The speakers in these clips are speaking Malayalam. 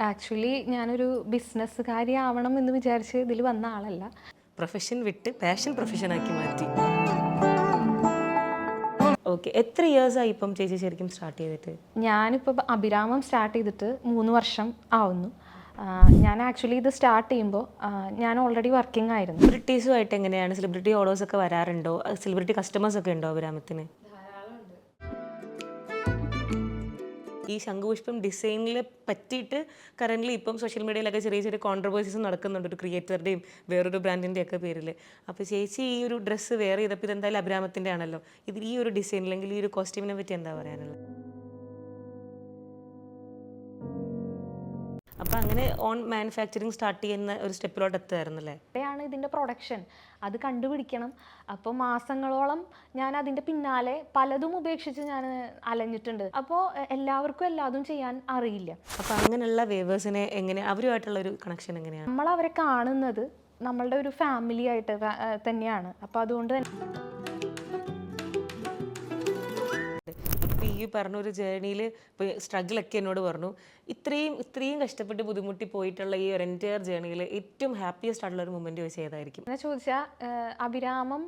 ആക്ച്വലി ഞാനൊരു ബിസിനസ്സുകാരിയാവണം എന്ന് വിചാരിച്ച് ഇതിൽ വന്ന ആളല്ല. പ്രൊഫഷൻ വിട്ട് പാഷൻ പ്രൊഫഷനാക്കി മാറ്റി. ഓക്കെ, എത്ര ഇയേഴ്സായി ഇപ്പം ചേച്ചി ശരിക്കും സ്റ്റാർട്ട് ചെയ്തിട്ട്? ഞാനിപ്പോൾ അഭിരാമം സ്റ്റാർട്ട് ചെയ്തിട്ട് 3 വർഷം ആവുന്നു. ഞാൻ ആക്ച്വലി ഇത് സ്റ്റാർട്ട് ചെയ്യുമ്പോൾ ഞാൻ ഓൾറെഡി വർക്കിംഗ് ആയിരുന്നു. സെലിബ്രിറ്റീസുമായിട്ട് എങ്ങനെയാണ്? സെലിബ്രിറ്റി ഓർഡേഴ്സ് ഒക്കെ വരാറുണ്ടോ? സെലിബ്രിറ്റി കസ്റ്റമേഴ്സ് ഒക്കെ ഉണ്ടോ അഭിരാമത്തിന്? ഈ ശംഖുപുഷ്പം ഡിസൈനിൽ പറ്റിയിട്ട് കറൻ്റ്ലി ഇപ്പം സോഷ്യൽ മീഡിയയിലൊക്കെ ചെറിയ ചെറിയ കോൺട്രവേഴ്സീസ് നടക്കുന്നുണ്ട്, ഒരു ക്രിയേറ്ററുടെയും വേറൊരു ബ്രാൻഡിൻ്റെ ഒക്കെ പേരിൽ. അപ്പോൾ ചേച്ചി ഈ ഒരു ഡ്രസ്സ് വെയർ ചെയ്തപ്പോൾ ഇതെന്തായാലും അഭിരാമത്തിൻ്റെ ആണല്ലോ, ഇതിൽ ഈ ഒരു ഡിസൈൻ അല്ലെങ്കിൽ ഈ ഒരു കോസ്റ്റ്യൂമിനെ പറ്റി എന്താ പറയാനുള്ളത്? അപ്പോൾ അങ്ങനെ ഓൺ മാനുഫാക്ചറിങ് സ്റ്റാർട്ട് ചെയ്യുന്ന ഒരു സ്റ്റെപ്പിലോട്ട് എത്തുമായിരുന്നല്ലേ? അവിടെയാണ് ഇതിൻ്റെ പ്രൊഡക്ഷൻ, അത് കണ്ടുപിടിക്കണം. അപ്പോൾ മാസങ്ങളോളം ഞാൻ അതിൻ്റെ പിന്നാലെ പലതും ഉപേക്ഷിച്ച് ഞാൻ അലഞ്ഞിട്ടുണ്ട്. അപ്പോൾ എല്ലാവർക്കും എല്ലാതും ചെയ്യാൻ അറിയില്ല. അപ്പോൾ അങ്ങനെയുള്ള വേവേഴ്സിനെ എങ്ങനെ, അവരുമായിട്ടുള്ള ഒരു കണക്ഷൻ എങ്ങനെയാണ്? നമ്മൾ അവരെ കാണുന്നത് നമ്മളുടെ ഒരു ഫാമിലി ആയിട്ട് തന്നെയാണ്. അപ്പോൾ അതുകൊണ്ട് തന്നെ ഇപ്പോൾ ഈ പറഞ്ഞൊരു ജേർണിയിൽ ഇപ്പോൾ സ്ട്രഗിളൊക്കെ എന്നോട് പറഞ്ഞു, ഇത്രയും കഷ്ടപ്പെട്ട് ബുദ്ധിമുട്ടി പോയിട്ടുള്ള ഈ ഒരു എൻറ്റയർ ജേർണിയിൽ ഏറ്റവും ഹാപ്പിയസ്റ്റ് ആയിട്ടുള്ള ഒരു മൊമെൻറ്റ് വെച്ച് ഏതായിരിക്കും? എന്ന് ചോദിച്ചാൽ അഭിരാമം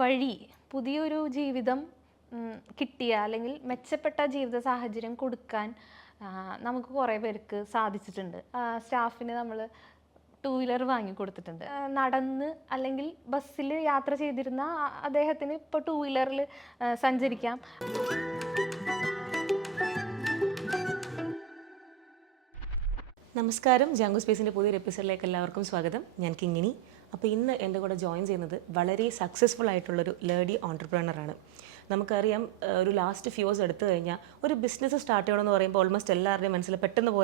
വഴി പുതിയൊരു ജീവിതം കിട്ടിയ അല്ലെങ്കിൽ മെച്ചപ്പെട്ട ജീവിത സാഹചര്യം കൊടുക്കാൻ നമുക്ക് കുറേ പേർക്ക് സാധിച്ചിട്ടുണ്ട്. സ്റ്റാഫിന് നമ്മൾ 2 വീലർ വാങ്ങിക്കൊടുത്തിട്ടുണ്ട്. നടന്ന് അല്ലെങ്കിൽ ബസ്സിൽ യാത്ര ചെയ്തിരുന്ന അദ്ദേഹത്തിന് ഇപ്പോൾ 2 വീലറിൽ സഞ്ചരിക്കാം. നമസ്കാരം, ജാങ്കോ സ്പേസിൻ്റെ പുതിയൊരു എപ്പിസോഡിലേക്ക് എല്ലാവർക്കും സ്വാഗതം. ഞാൻ കിങ്ങിണി. അപ്പോൾ ഇന്ന് എൻ്റെ കൂടെ ജോയിൻ ചെയ്യുന്നത് വളരെ സക്സസ്ഫുൾ ആയിട്ടുള്ളൊരു ലേഡി ഓൺടർപ്രണറാണ്. നമുക്കറിയാം, ഒരു ലാസ്റ്റ് ഫ്യൂ ഇയേഴ്സ് എടുത്തു കഴിഞ്ഞാൽ ഒരു ബിസിനസ് സ്റ്റാർട്ട് ചെയ്യണമെന്ന് പറയുമ്പോൾ ഓൾമോസ്റ്റ് എല്ലാവരുടെയും മനസ്സിൽ പെട്ടെന്ന്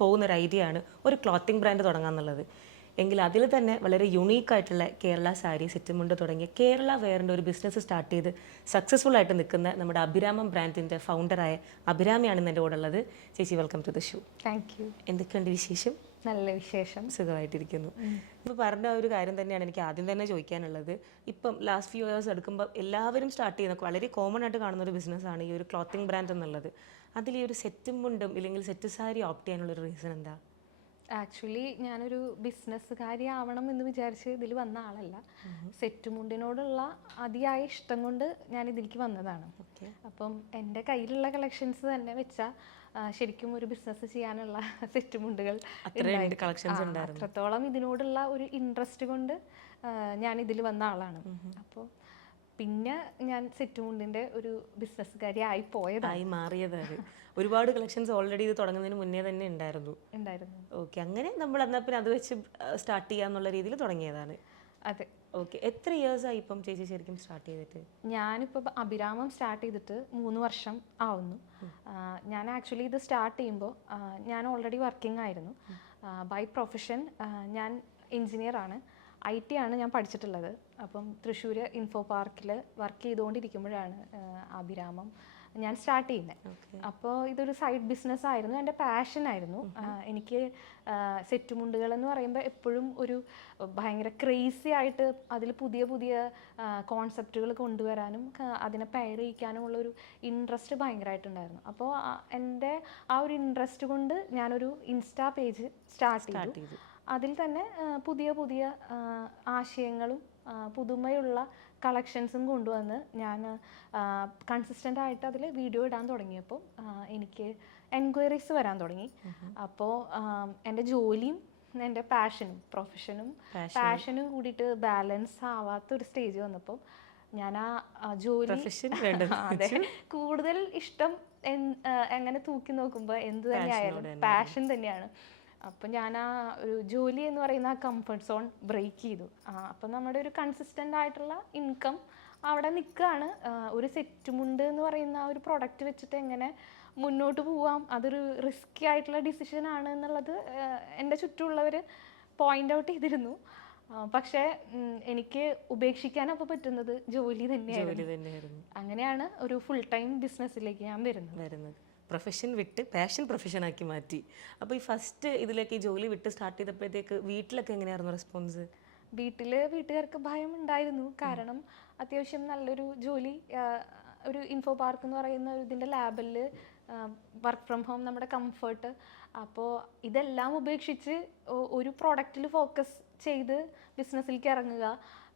പോകുന്നൊരു ഐഡിയ ആണ് ഒരു ക്ലോത്തിങ് ബ്രാൻഡ് തുടങ്ങാമെന്നുള്ളത്. എങ്കിൽ അതിൽ തന്നെ വളരെ യുണീക്കായിട്ടുള്ള കേരള സാരി സെറ്റ് മുണ്ട് തുടങ്ങിയ കേരള വെയറിൻ്റെ ഒരു ബിസിനസ് സ്റ്റാർട്ട് ചെയ്ത് സക്സസ്ഫുൾ ആയിട്ട് നിൽക്കുന്ന നമ്മുടെ അഭിരാമം ബ്രാൻഡിൻ്റെ ഫൗണ്ടറായ അഭിരാമിയാണ് എൻ്റെ കൂടെ ഉള്ളത്. ചേച്ചി, welcome to the show. Thank you. എന്തൊക്കെയുണ്ട് വിശേഷം? നല്ല വിശേഷം, സുഖമായിട്ടിരിക്കുന്നു. ഇപ്പോൾ പറഞ്ഞ ഒരു കാര്യം തന്നെയാണ് എനിക്ക് ആദ്യം തന്നെ ചോദിക്കാനുള്ളത്. ഇപ്പം ലാസ്റ്റ് ഫ്യൂ ഇയേഴ്സ് എടുക്കുമ്പോൾ എല്ലാവരും സ്റ്റാർട്ട് ചെയ്യുന്ന വളരെ കോമൺ ആയിട്ട് കാണുന്ന ഒരു ബിസിനസ്സാണ് ഈ ഒരു ക്ലോത്തിങ് ബ്രാൻഡ് എന്നുള്ളത്. അതിൽ ഈ ഒരു സെറ്റും മുണ്ടും ഇല്ലെങ്കിൽ സെറ്റ് സാരി ഓപ്റ്റ് ചെയ്യാനുള്ളൊരു റീസൺ എന്താ? ആക്ച്വലി ഞാനൊരു ബിസിനസ്സുകാരിയാവണം എന്ന് വിചാരിച്ച് ഇതിൽ വന്ന ആളല്ല. സെറ്റുമുണ്ടിനോടുള്ള അതിയായ ഇഷ്ടം കൊണ്ട് ഞാൻ ഇതിലേക്ക് വന്നതാണ്. അപ്പം എൻ്റെ കയ്യിലുള്ള കളക്ഷൻസ് തന്നെ വെച്ചാൽ ശരിക്കും ഒരു ബിസിനസ് ചെയ്യാനുള്ള സെറ്റുമുണ്ടുകൾ അത്രത്തോളം ഇതിനോടുള്ള ഒരു ഇൻട്രസ്റ്റ് കൊണ്ട് ഞാൻ ഇതിൽ വന്ന ആളാണ്. അപ്പോൾ പിന്നെ ഞാൻ സെറ്റുമുണ്ടിൻ്റെ ഒരു ബിസിനസ്സുകാരി ആയി മാറിയതാണ്. ഒരുപാട് കളക്ഷൻസ് ഓൾറെഡി ഇത് തുടങ്ങുന്നതിന് മുന്നേ തന്നെ ഉണ്ടായിരുന്നു. ഓക്കെ, അങ്ങനെ നമ്മൾ എന്നാൽ പിന്നെ അത് വെച്ച് സ്റ്റാർട്ട് ചെയ്യാന്നുള്ള രീതിയിൽ തുടങ്ങിയതാണ്. അതെ. ഓക്കെ, എത്ര ഇയേഴ്സായി ഇപ്പം ചേച്ചി ശരിക്കും സ്റ്റാർട്ട് ചെയ്തിട്ട്? ഞാനിപ്പോൾ അഭിരാമം സ്റ്റാർട്ട് ചെയ്തിട്ട് 3 വർഷം ആവുന്നു. ഞാൻ ആക്ച്വലി ഇത് സ്റ്റാർട്ട് ചെയ്യുമ്പോൾ ഞാൻ ഓൾറെഡി വർക്കിംഗ് ആയിരുന്നു. ബൈ പ്രൊഫഷൻ ഞാൻ എൻജിനീയറാണ്. IT ആണ് ഞാൻ പഠിച്ചിട്ടുള്ളത്. അപ്പം തൃശ്ശൂർ ഇൻഫോ പാർക്കിൽ വർക്ക് ചെയ്തുകൊണ്ടിരിക്കുമ്പോഴാണ് അഭിരാമം ഞാൻ സ്റ്റാർട്ട് ചെയ്യുന്നത്. അപ്പോൾ ഇതൊരു സൈഡ് ബിസിനസ് ആയിരുന്നു, എൻ്റെ പാഷനായിരുന്നു. എനിക്ക് സെറ്റുമുണ്ടുകൾ എന്ന് പറയുമ്പോൾ എപ്പോഴും ഒരു ഭയങ്കര ക്രേസി ആയിട്ട് അതിൽ പുതിയ പുതിയ കോൺസെപ്റ്റുകൾ കൊണ്ടുവരാനും അതിനെ പെയർ ചെയ്യിക്കാനുമുള്ളൊരു ഇൻട്രസ്റ്റ് ഭയങ്കരമായിട്ടുണ്ടായിരുന്നു. അപ്പോൾ എൻ്റെ ആ ഒരു ഇൻട്രസ്റ്റ് കൊണ്ട് ഞാനൊരു ഇൻസ്റ്റാ പേജ് സ്റ്റാർട്ട് ചെയ്തു. അതിൽ തന്നെ പുതിയ പുതിയ ആശയങ്ങളും പുതുമയുള്ള കളക്ഷൻസും കൊണ്ടുവന്ന് ഞാൻ കൺസിസ്റ്റൻ്റ് ആയിട്ട് അതിൽ വീഡിയോ ഇടാൻ തുടങ്ങിയപ്പോൾ എനിക്ക് എൻക്വയറീസ് വരാൻ തുടങ്ങി. അപ്പോൾ എൻ്റെ ജോലിയും എൻ്റെ പാഷനും കൂടിയിട്ട് ബാലൻസ് ആവാത്തൊരു സ്റ്റേജ് വന്നപ്പോൾ ഞാൻ ആ ജോലി അതെ കൂടുതൽ ഇഷ്ടം എങ്ങനെ തൂക്കി നോക്കുമ്പോൾ എന്ത് തന്നെയായാലും പാഷൻ തന്നെയാണ്. അപ്പം ഞാൻ ആ ഒരു ജോലി എന്ന് പറയുന്ന ആ കംഫർട്ട് സോൺ ബ്രേക്ക് ചെയ്തു. അപ്പം നമ്മുടെ ഒരു കൺസിസ്റ്റൻ്റ് ആയിട്ടുള്ള ഇൻകം അവിടെ നിൽക്കുകയാണ്. ഒരു സെറ്റുമുണ്ട് എന്ന് പറയുന്ന ആ ഒരു പ്രൊഡക്റ്റ് വെച്ചിട്ട് എങ്ങനെ മുന്നോട്ട് പോവാം, അതൊരു റിസ്കി ആയിട്ടുള്ള ഡിസിഷനാണ് എന്നുള്ളത് എൻ്റെ ചുറ്റുമുള്ളവർ പോയിൻ്റ് ഔട്ട് ചെയ്തിരുന്നു. പക്ഷേ എനിക്ക് ഉപേക്ഷിക്കാനപ്പോൾ പറ്റുന്നത് ജോലി തന്നെയായിരുന്നു. അങ്ങനെയാണ് ഒരു ഫുൾ ടൈം ബിസിനസ്സിലേക്ക് ഞാൻ വരുന്നത്. പ്രൊഫഷൻ വിട്ട് പാഷൻ പ്രൊഫഷനാക്കി മാറ്റി. അപ്പോൾ ഈ ഫസ്റ്റ് ഇതിലേക്ക് ഈ ജോലി വിട്ട് സ്റ്റാർട്ട് ചെയ്തപ്പോഴത്തേക്ക് വീട്ടിലൊക്കെ എങ്ങനെയായിരുന്നു റെസ്പോൺസ്? വീട്ടുകാർക്ക് ഭയം ഉണ്ടായിരുന്നു. കാരണം അത്യാവശ്യം നല്ലൊരു ജോലി, ഒരു ഇൻഫോ പാർക്ക് എന്ന് പറയുന്ന ഇതിൻ്റെ ലാബിൽ വർക്ക് ഫ്രം ഹോം, നമ്മുടെ കംഫർട്ട്, അപ്പോൾ ഇതെല്ലാം ഉപേക്ഷിച്ച് ഒരു പ്രോഡക്റ്റിൽ ഫോക്കസ് ചെയ്ത് ബിസിനസ്സിലേക്ക് ഇറങ്ങുക.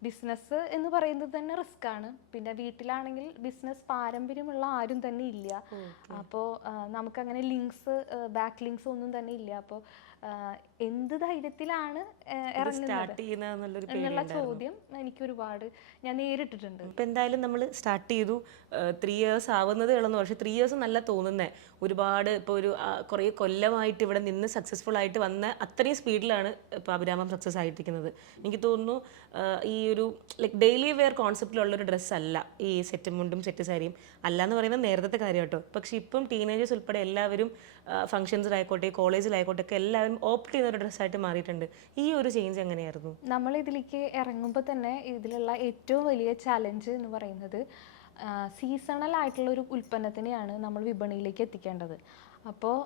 ബിസിനസ് എന്ന് പറയുന്നത് തന്നെ റിസ്ക് ആണ്. പിന്നെ വീട്ടിലാണെങ്കിൽ ബിസിനസ് പാരമ്പര്യമുള്ള ആരും തന്നെ ഇല്ല. അപ്പോൾ നമുക്കങ്ങനെ ലിങ്ക്സ്, ബാക്ക് ലിങ്ക്സ് ഒന്നും തന്നെ ഇല്ല. അപ്പോൾ എന്ത് ധൈര്യത്തിലാണ് ഇറങ്ങുന്നത് എന്നുള്ള ചോദ്യം എനിക്ക് ഒരുപാട് ഞാൻ നേരിട്ടിട്ടുണ്ട്. ഇപ്പം എന്തായാലും നമ്മൾ സ്റ്റാർട്ട് ചെയ്തു, 3 years ആവുന്നതേ ഉള്ളൂ. പക്ഷേ 3 years നല്ല തോന്നുന്നത്. ഒരുപാട് ഇപ്പോൾ ഒരു കുറേ കൊല്ലമായിട്ട് ഇവിടെ നിന്ന് സക്സസ്ഫുൾ ആയിട്ട് വന്ന അത്രയും സ്പീഡിലാണ് ഇപ്പോൾ അഭിരാമം സക്സസ് ആയിട്ടിരിക്കുന്നത്. എനിക്ക് തോന്നുന്നു ഈ ഒരു ലൈക്ക് ഡെയിലി വെയർ കോൺസെപ്റ്റിലുള്ളൊരു ഡ്രസ്സ് അല്ല ഈ സെറ്റ് മുണ്ടും സെറ്റ് സാരിയും അല്ല എന്ന് പറയുന്നത് നേരത്തെ കാര്യം കേട്ടോ. പക്ഷേ ഇപ്പം ടീനേജേഴ്സ് ഉൾപ്പെടെ എല്ലാവരും ഫംഗ്ഷൻസിലായിക്കോട്ടെ കോളേജിലായിക്കോട്ടെ ഒക്കെ എല്ലാവരും ഓപ്റ്റ് ചെയ്യുന്ന ഒരു ഡ്രസ്സായിട്ട് മാറിയിട്ടുണ്ട്. ഈ ഒരു ചേഞ്ച് എങ്ങനെയായിരുന്നു? നമ്മൾ ഇതിലേക്ക് ഇറങ്ങുമ്പോൾ തന്നെ ഇതിലുള്ള ഏറ്റവും വലിയ ചാലഞ്ച് എന്ന് പറയുന്നത് സീസണൽ ആയിട്ടുള്ള ഒരു ഉൽപ്പന്നത്തിനെയാണ് നമ്മൾ വിപണിയിലേക്ക് എത്തിക്കേണ്ടത്. അപ്പോൾ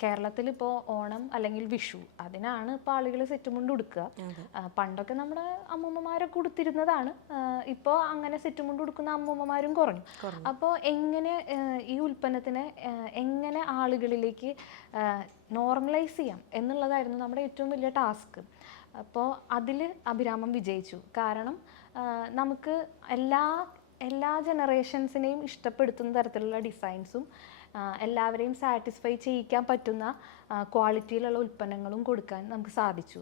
കേരളത്തിലിപ്പോൾ ഓണം അല്ലെങ്കിൽ വിഷു അതിനാണ് ഇപ്പോൾ ആളുകൾ സെറ്റ് മുണ്ട് ഉടുക്കുക. പണ്ടൊക്കെ നമ്മുടെ അമ്മൂമ്മമാരൊക്കെ ഉടുത്തിരുന്നതാണ്. ഇപ്പോൾ അങ്ങനെ സെറ്റ് മുണ്ട് ഉടുക്കുന്ന അമ്മൂമ്മമാരും കുറഞ്ഞു. അപ്പോൾ എങ്ങനെ ഈ ഉൽപ്പന്നത്തിനെ എങ്ങനെ ആളുകളിലേക്ക് നോർമലൈസ് ചെയ്യാം എന്നുള്ളതായിരുന്നു നമ്മുടെ ഏറ്റവും വലിയ ടാസ്ക്. അപ്പോൾ അതിൽ അഭിരാമം വിജയിച്ചു. കാരണം നമുക്ക് എല്ലാ ജനറേഷൻസിനെയും ഇഷ്ടപ്പെടുത്തുന്ന തരത്തിലുള്ള ഡിസൈൻസും എല്ലാവരെയും സാറ്റിസ്ഫൈ ചെയ്യിക്കാൻ പറ്റുന്ന ക്വാളിറ്റിയിലുള്ള ഉൽപ്പന്നങ്ങളും കൊടുക്കാൻ നമുക്ക് സാധിച്ചു.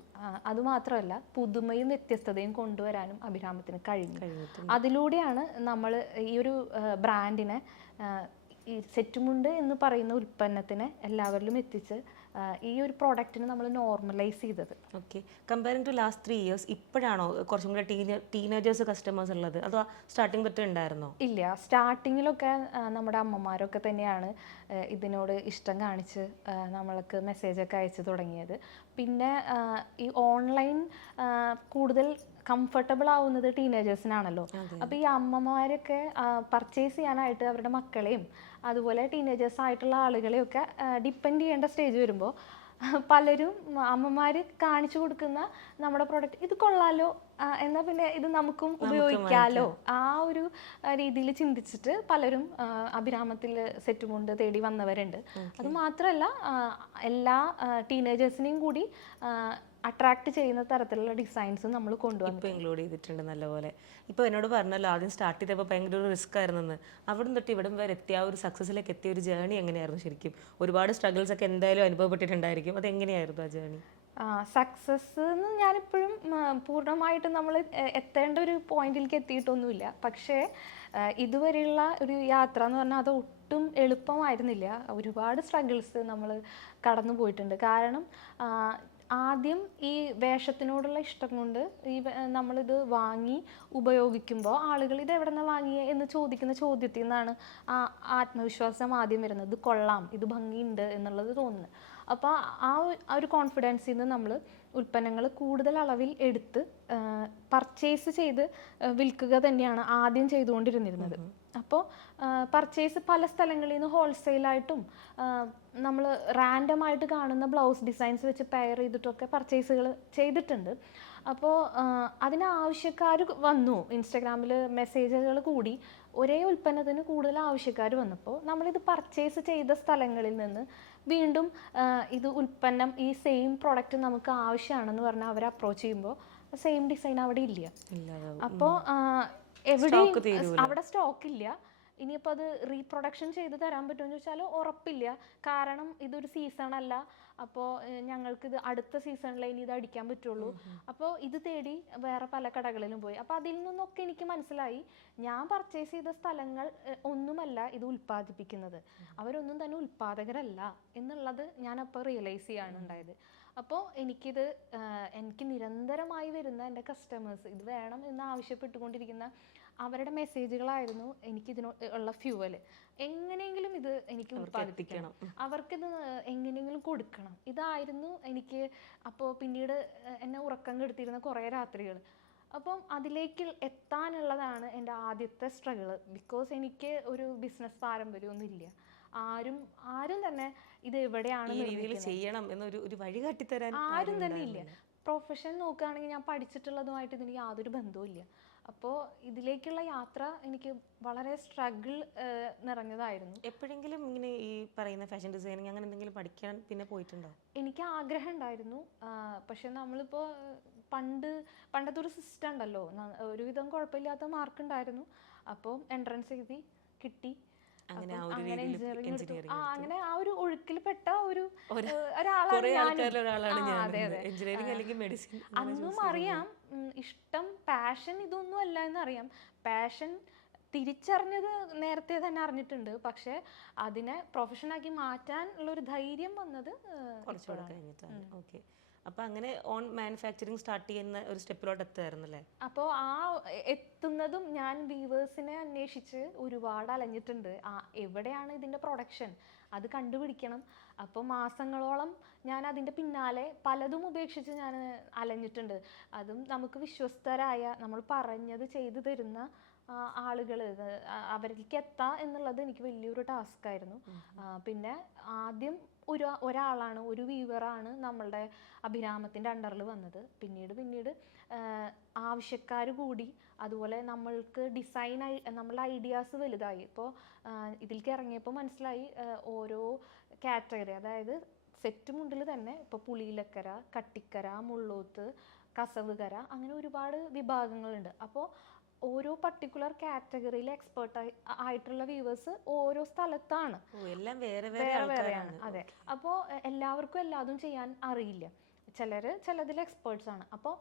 അതുമാത്രമല്ല പുതുമയും വ്യത്യസ്തതയും കൊണ്ടുവരാനും അഭിരാമത്തിന് കഴിഞ്ഞു. അതിലൂടെയാണ് നമ്മൾ ഈ ഒരു ബ്രാൻഡിനെ, ഈ സെറ്റുമുണ്ട് എന്ന് പറയുന്ന ഉൽപ്പന്നത്തിനെ എല്ലാവരിലും എത്തിച്ച് ഈ ഒരു പ്രോഡക്റ്റിന് നമ്മൾ നോർമലൈസ് ചെയ്തത്. Okay, comparing to last 3 years ഇപ്പോഴാണോ കുറച്ചും കൂടെ ടീനേജേഴ്സ് കസ്റ്റമേഴ്സ് ഉള്ളത്, അതോ സ്റ്റാർട്ടിംഗ് തൊട്ട് ഉണ്ടായിരുന്നോ? ഇല്ല, സ്റ്റാർട്ടിങ്ങിലൊക്കെ നമ്മുടെ അമ്മമാരൊക്കെ തന്നെയാണ് ഇതിനോട് ഇഷ്ടം കാണിച്ച് നമ്മൾക്ക് മെസ്സേജൊക്കെ അയച്ചു തുടങ്ങിയത്. പിന്നെ ഈ ഓൺലൈൻ കൂടുതൽ കംഫർട്ടബിൾ ആവുന്നത് ടീനേജേഴ്സിനാണല്ലോ. അപ്പോൾ ഈ അമ്മമാരൊക്കെ പർച്ചേസ് ചെയ്യാനായിട്ട് അവരുടെ മക്കളെയും അതുപോലെ ടീനേജേഴ്സ് ആയിട്ടുള്ള ആളുകളെയൊക്കെ ഡിപ്പെൻഡ് ചെയ്യേണ്ട സ്റ്റേജ് വരുമ്പോൾ പലരും അമ്മമാർ കാണിച്ചു കൊടുക്കുന്ന നമ്മുടെ പ്രോഡക്റ്റ് ഇത് കൊള്ളാലോ, എന്നാൽ പിന്നെ ഇത് നമുക്കും ഉപയോഗിക്കാമല്ലോ, ആ ഒരു രീതിയിൽ ചിന്തിച്ചിട്ട് പലരും അഭിരാമത്തിൽ സെറ്റ് കൊണ്ട് തേടി വന്നവരുണ്ട്. അത് മാത്രമല്ല എല്ലാ ടീനേജേഴ്സിനെയും കൂടി അട്രാക്ട് ചെയ്യുന്ന തരത്തിലുള്ള ഡിസൈൻസും നമ്മൾ കൊണ്ടുവന്നു ഇൻക്ലൂഡ് ചെയ്തിട്ടുണ്ട് നല്ലപോലെ. ഇപ്പോൾ എന്നോട് പറഞ്ഞല്ലോ ആദ്യം സ്റ്റാർട്ട് ചെയ്തപ്പോൾ ഭയങ്കര ഒരു റിസ്ക് ആയിരുന്നെന്ന്. അവിടെ തൊട്ട് ഇവിടം വരെ എത്തിയ ഒരു സക്സസിലേക്ക് എത്തിയ ഒരു ജേർണി എങ്ങനെയായിരുന്നു? ശരിക്കും ഒരുപാട് സ്ട്രഗിൾസ് ഒക്കെ എന്തായാലും അനുഭവപ്പെട്ടിട്ടുണ്ടായിരിക്കും. അത് എങ്ങനെയായിരുന്നു ആ ജേർണി? സക്സസ് എന്ന് ഞാനിപ്പോഴും പൂർണ്ണമായിട്ട് നമ്മൾ എത്തേണ്ട ഒരു പോയിന്റിലേക്ക് എത്തിയിട്ടൊന്നുമില്ല. പക്ഷേ ഇതുവരെയുള്ള ഒരു യാത്ര എന്ന് പറഞ്ഞാൽ അത് ഒട്ടും എളുപ്പമായിരുന്നില്ല. ഒരുപാട് സ്ട്രഗിൾസ് നമ്മൾ കടന്നു പോയിട്ടുണ്ട്. കാരണം ആദ്യം ഈ വേഷത്തിനോടുള്ള ഇഷ്ടം കൊണ്ട് നമ്മളിത് വാങ്ങി ഉപയോഗിക്കുമ്പോൾ ആളുകൾ ഇത് എവിടെ നിന്നാണ് വാങ്ങിയത് എന്ന് ചോദിക്കുന്ന ചോദ്യത്തിൽ നിന്നാണ് ആത്മവിശ്വാസം ആദ്യം വരുന്നത്. ഇത് കൊള്ളാം, ഇത് ഭംഗിയുണ്ട് എന്നുള്ളത് തോന്നുന്നത്. അപ്പോൾ ആ ഒരു കോൺഫിഡൻസിൽ നിന്ന് നമ്മൾ ഉൽപ്പന്നങ്ങൾ കൂടുതൽ അളവിൽ എടുത്ത് പർച്ചേസ് ചെയ്ത് വിൽക്കുക തന്നെയാണ് ആദ്യം ചെയ്തുകൊണ്ടിരുന്നിരുന്നത്. അപ്പോൾ പർച്ചേസ് പല സ്ഥലങ്ങളിൽ നിന്ന് ഹോൾസെയിലായിട്ടും നമ്മൾ റാൻഡമായിട്ട് കാണുന്ന ബ്ലൗസ് ഡിസൈൻസ് വെച്ച് പെയർ ചെയ്തിട്ടൊക്കെ പർച്ചേസുകൾ ചെയ്തിട്ടുണ്ട്. അപ്പോൾ അതിന് ആവശ്യക്കാർ വന്നു. ഇൻസ്റ്റഗ്രാമിൽ മെസ്സേജുകൾ കൂടി ഒരേ ഉൽപ്പന്നത്തിന് കൂടുതൽ ആവശ്യക്കാർ വന്നപ്പോൾ നമ്മളിത് പർച്ചേസ് ചെയ്ത സ്ഥലങ്ങളിൽ നിന്ന് വീണ്ടും ഇത് ഉൽപ്പന്നം ഈ സെയിം പ്രോഡക്റ്റ് നമുക്ക് ആവശ്യമാണെന്ന് പറഞ്ഞാൽ അവരെ അപ്രോച്ച് ചെയ്യുമ്പോൾ സെയിം ഡിസൈൻ അവിടെ ഇല്ല. അപ്പോൾ എവിടെയും അവിടെ സ്റ്റോക്ക് ഇല്ല. ഇനിയിപ്പോൾ അത് റീപ്രൊഡക്ഷൻ ചെയ്ത് തരാൻ പറ്റുമെന്ന് ചോദിച്ചാൽ ഉറപ്പില്ല. കാരണം ഇതൊരു സീസൺ അല്ല. അപ്പോൾ ഞങ്ങൾക്കിത് അടുത്ത സീസണിൽ ഇനി ഇത് അടിക്കാൻ പറ്റുള്ളൂ. അപ്പോൾ ഇത് തേടി വേറെ പല കടകളിലും പോയി. അപ്പോൾ അതിൽ നിന്നൊക്കെ എനിക്ക് മനസ്സിലായി ഞാൻ പർച്ചേസ് ചെയ്ത സ്ഥലങ്ങൾ ഒന്നുമല്ല ഇത് ഉൽപ്പാദിപ്പിക്കുന്നത്, അവരൊന്നും തന്നെ ഉൽപ്പാദകരല്ല എന്നുള്ളത് ഞാൻ അപ്പോൾ റിയലൈസ് ചെയ്യാണ് ഉണ്ടായത്. അപ്പോൾ എനിക്ക് നിരന്തരമായി വരുന്ന എൻ്റെ കസ്റ്റമേഴ്സ് ഇത് വേണം എന്ന് ആവശ്യപ്പെട്ടുകൊണ്ടിരിക്കുന്ന അവരുടെ മെസ്സേജുകളായിരുന്നു എനിക്കിതിനോ ഉള്ള ഫ്യൂവൽ. എങ്ങനെയെങ്കിലും ഇത് എനിക്ക് ഉൽപ്പാദിപ്പിക്കണം, അവർക്കിത് എങ്ങനെയെങ്കിലും കൊടുക്കണം, ഇതായിരുന്നു എനിക്ക്. അപ്പോൾ പിന്നീട് എന്നെ ഉറക്കം കെടുത്തിരുന്ന കുറേ രാത്രികൾ. അപ്പം അതിലേക്ക് എത്താനുള്ളതാണ് എൻ്റെ ആദ്യത്തെ സ്ട്രഗിള്. ബിക്കോസ് എനിക്ക് ഒരു ബിസിനസ് പാരമ്പര്യമൊന്നും ഇല്ല. ആരും തന്നെ ഇത് എവിടെയാണ് ചെയ്യണം എന്നൊരു വഴി കാട്ടിത്തരാൻ ആരും തന്നെ ഇല്ല. പ്രൊഫഷൻ നോക്കുകയാണെങ്കിൽ ഞാൻ പഠിച്ചിട്ടുള്ളതുമായിട്ട് ഇതിന് യാതൊരു ബന്ധവും ഇല്ല. അപ്പോൾ ഇതിലേക്കുള്ള യാത്ര എനിക്ക് വളരെ സ്ട്രഗിൾ നിറഞ്ഞതായിരുന്നു. എപ്പോഴെങ്കിലും ഇങ്ങനെ ഈ പറയുന്ന ഫാഷൻ ഡിസൈനിങ് അങ്ങനെ എന്തെങ്കിലും പഠിക്കാൻ പിന്നെ പോയിട്ടുണ്ടോ? എനിക്ക് ആഗ്രഹം ഉണ്ടായിരുന്നു. പക്ഷെ നമ്മളിപ്പോൾ പണ്ടത്തെ ഒരു സിസ്റ്റം ഉണ്ടല്ലോ, ഒരുവിധം കുഴപ്പമില്ലാത്ത മാർക്ക് ഉണ്ടായിരുന്നു. അപ്പോൾ എൻട്രൻസ് എഴുതി കിട്ടി. അങ്ങനെ അങ്ങനെ എഞ്ചിനീയറിംഗ് എടുത്തു. അങ്ങനെ ആ ഒരു ഒഴുക്കിൽ പെട്ട മെഡിസിൻ അന്നും അറിയാം ഇഷ്ടം പാഷൻ ഇതൊന്നും അല്ല എന്നറിയാം. പാഷൻ തിരിച്ചറിഞ്ഞത് നേരത്തെ തന്നെ അറിഞ്ഞിട്ടുണ്ട്. പക്ഷെ അതിനെ പ്രൊഫഷനാക്കി മാറ്റാൻ ഉള്ള ഒരു ധൈര്യം വന്നത് കുറച്ചുകൂടെ കഴിഞ്ഞിട്ടാണ്. ഓക്കെ. അപ്പോൾ അങ്ങനെ ഓൺ മാനുഫാക്ചറിങ് സ്റ്റാർട്ട് ചെയ്യുന്ന ഒരു സ്റ്റെപ്പിലോട്ട് എത്തുമായിരുന്നല്ലേ? അപ്പോൾ ആ എത്തുന്നതും ഞാൻ വീവേഴ്സിനെ അന്വേഷിച്ച് ഒരുപാട് അലഞ്ഞിട്ടുണ്ട്. എവിടെയാണ് ഇതിൻ്റെ പ്രൊഡക്ഷൻ, അത് കണ്ടുപിടിക്കണം. അപ്പോൾ മാസങ്ങളോളം ഞാൻ അതിൻ്റെ പിന്നാലെ പലതും ഉപേക്ഷിച്ച് ഞാൻ അലഞ്ഞിട്ടുണ്ട്. അതും നമുക്ക് വിശ്വസ്തരായ, നമ്മൾ പറഞ്ഞത് ചെയ്തു തരുന്ന ആളുകൾ, അവരിലേക്ക് എത്താ എന്നുള്ളത് എനിക്ക് വലിയൊരു ടാസ്ക് ആയിരുന്നു. പിന്നെ ആദ്യം ഒരാളാണ്, ഒരു വീവറാണ് നമ്മളുടെ അഭിരാമത്തിൻ്റെ അണ്ടറിൽ വന്നത്. പിന്നീട് ആവശ്യക്കാർ കൂടി, അതുപോലെ നമ്മൾക്ക് നമ്മളുടെ ഐഡിയാസ് വലുതായി. ഇപ്പോൾ ഇതിലേക്ക് ഇറങ്ങിയപ്പോൾ മനസ്സിലായി ഓരോ കാറ്റഗറി, അതായത് സെറ്റ് മുണ്ടിൽ തന്നെ ഇപ്പോൾ പുളിയിലക്കര, കട്ടിക്കര, മുള്ളൂത്ത്, കസവുകര, അങ്ങനെ ഒരുപാട് വിഭാഗങ്ങളുണ്ട്. അപ്പോൾ ഓരോ പർട്ടിക്കുലർ കാറ്റഗറിയിൽ എക്സ്പേർട്ട് ആയിട്ടുള്ള വ്യൂവേഴ്സ് ഓരോ സ്ഥലത്താണ്, എല്ലാം വേറെ വേറെയാണ്. അതെ. അപ്പോൾ എല്ലാവർക്കും എല്ലാതും ചെയ്യാൻ അറിയില്ല. ചിലതിൽ എക്സ്പേർട്സ് ആണ്. അപ്പോൾ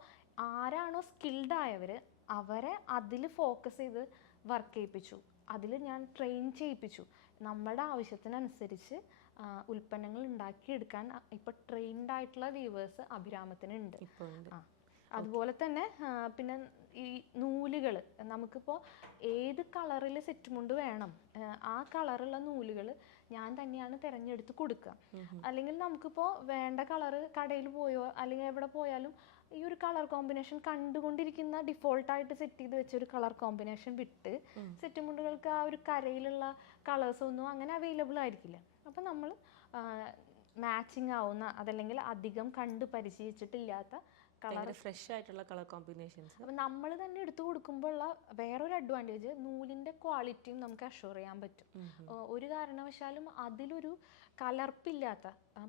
ആരാണോ സ്കിൽഡ് ആയവർ അവരെ അതിൽ ഫോക്കസ് ചെയ്ത് വർക്ക് ചെയ്യിപ്പിച്ചു, അതിൽ ഞാൻ ട്രെയിൻ ചെയ്യിപ്പിച്ചു. നമ്മുടെ ആവശ്യത്തിനനുസരിച്ച് ഉൽപ്പന്നങ്ങൾ ഉണ്ടാക്കിയെടുക്കാൻ ഇപ്പോൾ ട്രെയിൻഡ് ആയിട്ടുള്ള വ്യൂവേഴ്സ് അഭിരാമത്തിനുണ്ട്. അതുപോലെ തന്നെ പിന്നെ ഈ നൂലുകൾ, നമുക്കിപ്പോൾ ഏത് കളറിൽ സെറ്റ് മുണ്ട് വേണം, ആ കളറുള്ള നൂലുകൾ ഞാൻ തന്നെയാണ് തിരഞ്ഞെടുത്ത് കൊടുക്കുക. അല്ലെങ്കിൽ നമുക്കിപ്പോൾ വേണ്ട കളറ് കടയിൽ പോയോ അല്ലെങ്കിൽ എവിടെ പോയാലും ഈ ഒരു കളർ കോമ്പിനേഷൻ കണ്ടുകൊണ്ടിരിക്കുന്ന ഡിഫോൾട്ടായിട്ട് സെറ്റ് ചെയ്ത് വെച്ചൊരു കളർ കോമ്പിനേഷൻ വിട്ട് സെറ്റ് മുണ്ടുകൾക്ക് ആ ഒരു കരയിലുള്ള കളേഴ്സൊന്നും അങ്ങനെ അവൈലബിൾ ആയിരിക്കില്ല. അപ്പം നമ്മൾ മാച്ചിങ് ആവുന്ന, അതല്ലെങ്കിൽ അധികം കണ്ട് പരിചയിച്ചിട്ടില്ലാത്ത കളർ, ഫ്രഷ് ആയിട്ടുള്ള കളർ കോമ്പിനേഷൻസ് അപ്പം നമ്മൾ തന്നെ എടുത്തു കൊടുക്കുമ്പോഴുള്ള വേറൊരു അഡ്വാൻറ്റേജ്, നൂലിൻ്റെ ക്വാളിറ്റിയും നമുക്ക് അഷ്യൂർ ചെയ്യാൻ പറ്റും. ഒരു കാരണവശാലും അതിലൊരു കലർപ്പില്ലാത്ത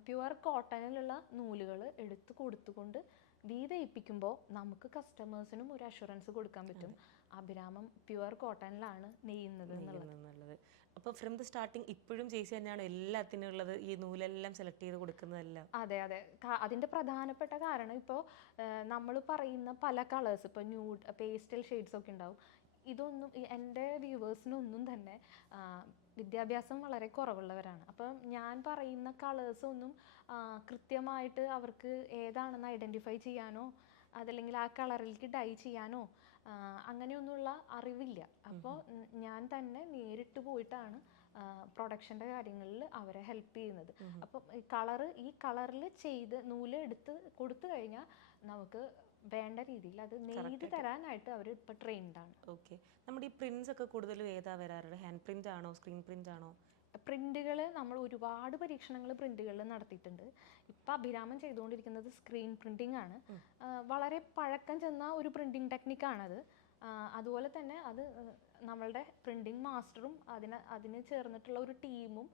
പ്യുവർ കോട്ടണിലുള്ള നൂലുകൾ എടുത്ത് കൊടുത്തുകൊണ്ട് വീതയിപ്പിക്കുമ്പോൾ നമുക്ക് കസ്റ്റമേഴ്സിനും ഒരു അഷുറൻസ് കൊടുക്കാൻ പറ്റും, അഭിരാമം പ്യുവർ കോട്ടണിലാണ് നെയ്യുന്നത് എന്നുള്ളത്. അപ്പോൾ ഫ്രം ദ സ്റ്റാർട്ടിങ് ഇപ്പോഴും ചേച്ചി തന്നെയാണ് എല്ലാത്തിനും ഉള്ളത്, ഈ നൂലെല്ലാം സെലക്ട് ചെയ്ത് കൊടുക്കുന്നതെല്ലാം? അതെ. അതിൻ്റെ പ്രധാനപ്പെട്ട കാരണം ഇപ്പോൾ നമ്മൾ പറയുന്ന പല കളേഴ്സ്, ഇപ്പോൾ ന്യൂഡ്, പേസ്റ്റൽ ഷെയ്ഡ്സ് ഒക്കെ ഉണ്ടാവും. ഇതൊന്നും എൻ്റെ വ്യൂവേഴ്സിനൊന്നും തന്നെ വിദ്യാഭ്യാസം വളരെ കുറവുള്ളവരാണ്. അപ്പം ഞാൻ പറയുന്ന കളേഴ്സൊന്നും കൃത്യമായിട്ട് അവർക്ക് ഏതാണെന്ന് ഐഡൻറ്റിഫൈ ചെയ്യാനോ അതല്ലെങ്കിൽ ആ കളറിലേക്ക് ഡൈ ചെയ്യാനോ അങ്ങനെയൊന്നുമുള്ള അറിവില്ല. അപ്പോൾ ഞാൻ തന്നെ നേരിട്ട് പോയിട്ടാണ് പ്രൊഡക്ഷൻ്റെ കാര്യങ്ങളിൽ അവരെ ഹെൽപ്പ് ചെയ്യുന്നത്. അപ്പം ഈ കളറിൽ ചെയ്ത് നൂല് എടുത്ത് കൊടുത്തു കഴിഞ്ഞാൽ നമുക്ക് വേണ്ട രീതിയിൽ അത് നെയ്ത് തരാനായിട്ട് അവർ ഇപ്പോൾ ട്രെയിൻഡ് ആണ്. ഓക്കെ. നമ്മുടെ ഈ പ്രിന്റ്സ് ഒക്കെ കൂടുതലും ഏതാ വരാറുള്ളത്? ഹാൻഡ് പ്രിന്റ് ആണോ, സ്ക്രീൻ പ്രിന്റ് ആണോ? പ്രിന്റുകൾ നമ്മൾ ഒരുപാട് പരീക്ഷണങ്ങൾ പ്രിന്റുകളിൽ നടത്തിയിട്ടുണ്ട്. ഇപ്പം അഭിരാമം ചെയ്തുകൊണ്ടിരിക്കുന്നത് സ്ക്രീൻ പ്രിന്റിംഗ് ആണ്. വളരെ പഴക്കം ചെന്ന ഒരു പ്രിന്റിംഗ് ടെക്നിക്കാണത്. അതുപോലെ തന്നെ അത് നമ്മളുടെ പ്രിന്റിംഗ് മാസ്റ്ററും അതിന് ചേർന്നിട്ടുള്ള ഒരു ടീമും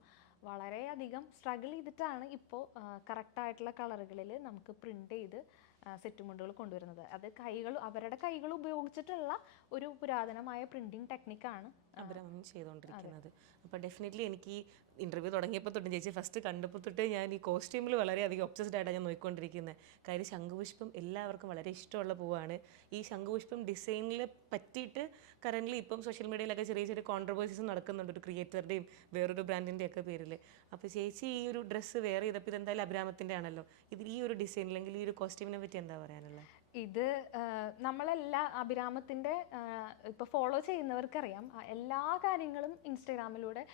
വളരെയധികം സ്ട്രഗിൾ ചെയ്തിട്ടാണ് ഇപ്പോൾ കറക്റ്റായിട്ടുള്ള കളറുകളിൽ നമുക്ക് പ്രിന്റ് ചെയ്ത് സെറ്റ് മുണ്ടുകൾ കൊണ്ടുവരുന്നത്. അത് അവരുടെ കൈകൾ ഉപയോഗിച്ചിട്ടുള്ള ഒരു പുരാതനമായ പ്രിന്റിംഗ് ടെക്നിക്കാണ് അഭിരാമം ചെയ്തുകൊണ്ടിരിക്കുന്നത്. അപ്പോൾ ഡെഫിനറ്റ്ലി എനിക്ക് ഈ ഇൻ്റർവ്യൂ തുടങ്ങിയപ്പോൾ തൊട്ട് ചേച്ചി ഫസ്റ്റ് കണ്ടപ്പോൾ തൊട്ട് ഞാൻ ഈ കോസ്റ്റ്യൂമിൽ വളരെയധികം ഒബ്സസ്ഡ് ആയിട്ടാണ് ഞാൻ നോക്കിക്കൊണ്ടിരിക്കുന്നത്. കാര്യം ശംഖുപുഷ്പം എല്ലാവർക്കും വളരെ ഇഷ്ടമുള്ള പൂവാണ്. ഈ ശംഖുപുഷ്പം ഡിസൈനിൽ പറ്റിയിട്ട് കറൻ്റ്ലി ഇപ്പം സോഷ്യൽ മീഡിയയിലൊക്കെ ചെറിയ ചെറിയ കോൺട്രവേഴ്സീസ് നടക്കുന്നുണ്ട്, ഒരു ക്രിയേറ്ററുടെയും വേറൊരു ബ്രാൻഡിൻ്റെ ഒക്കെ പേരിൽ. അപ്പോൾ ചേച്ചി ഈ ഒരു ഡ്രസ്സ് വെയർ ചെയ്തപ്പോൾ ഇതെന്തായാലും അഭിരാമത്തിൻ്റെ ആണല്ലോ, ഈ ഒരു ഡിസൈൻ അല്ലെങ്കിൽ ഈ ഒരു കോസ്റ്റ്യൂമിനെ പറ്റി എന്താ പറയാനുള്ളത്? ഇത് നമ്മളെല്ലാ അഭിരാമത്തിൻ്റെ ഇപ്പോൾ ഫോളോ ചെയ്യുന്നവർക്കറിയാം, എല്ലാ കാര്യങ്ങളും ഇൻസ്റ്റഗ്രാമിലൂടെ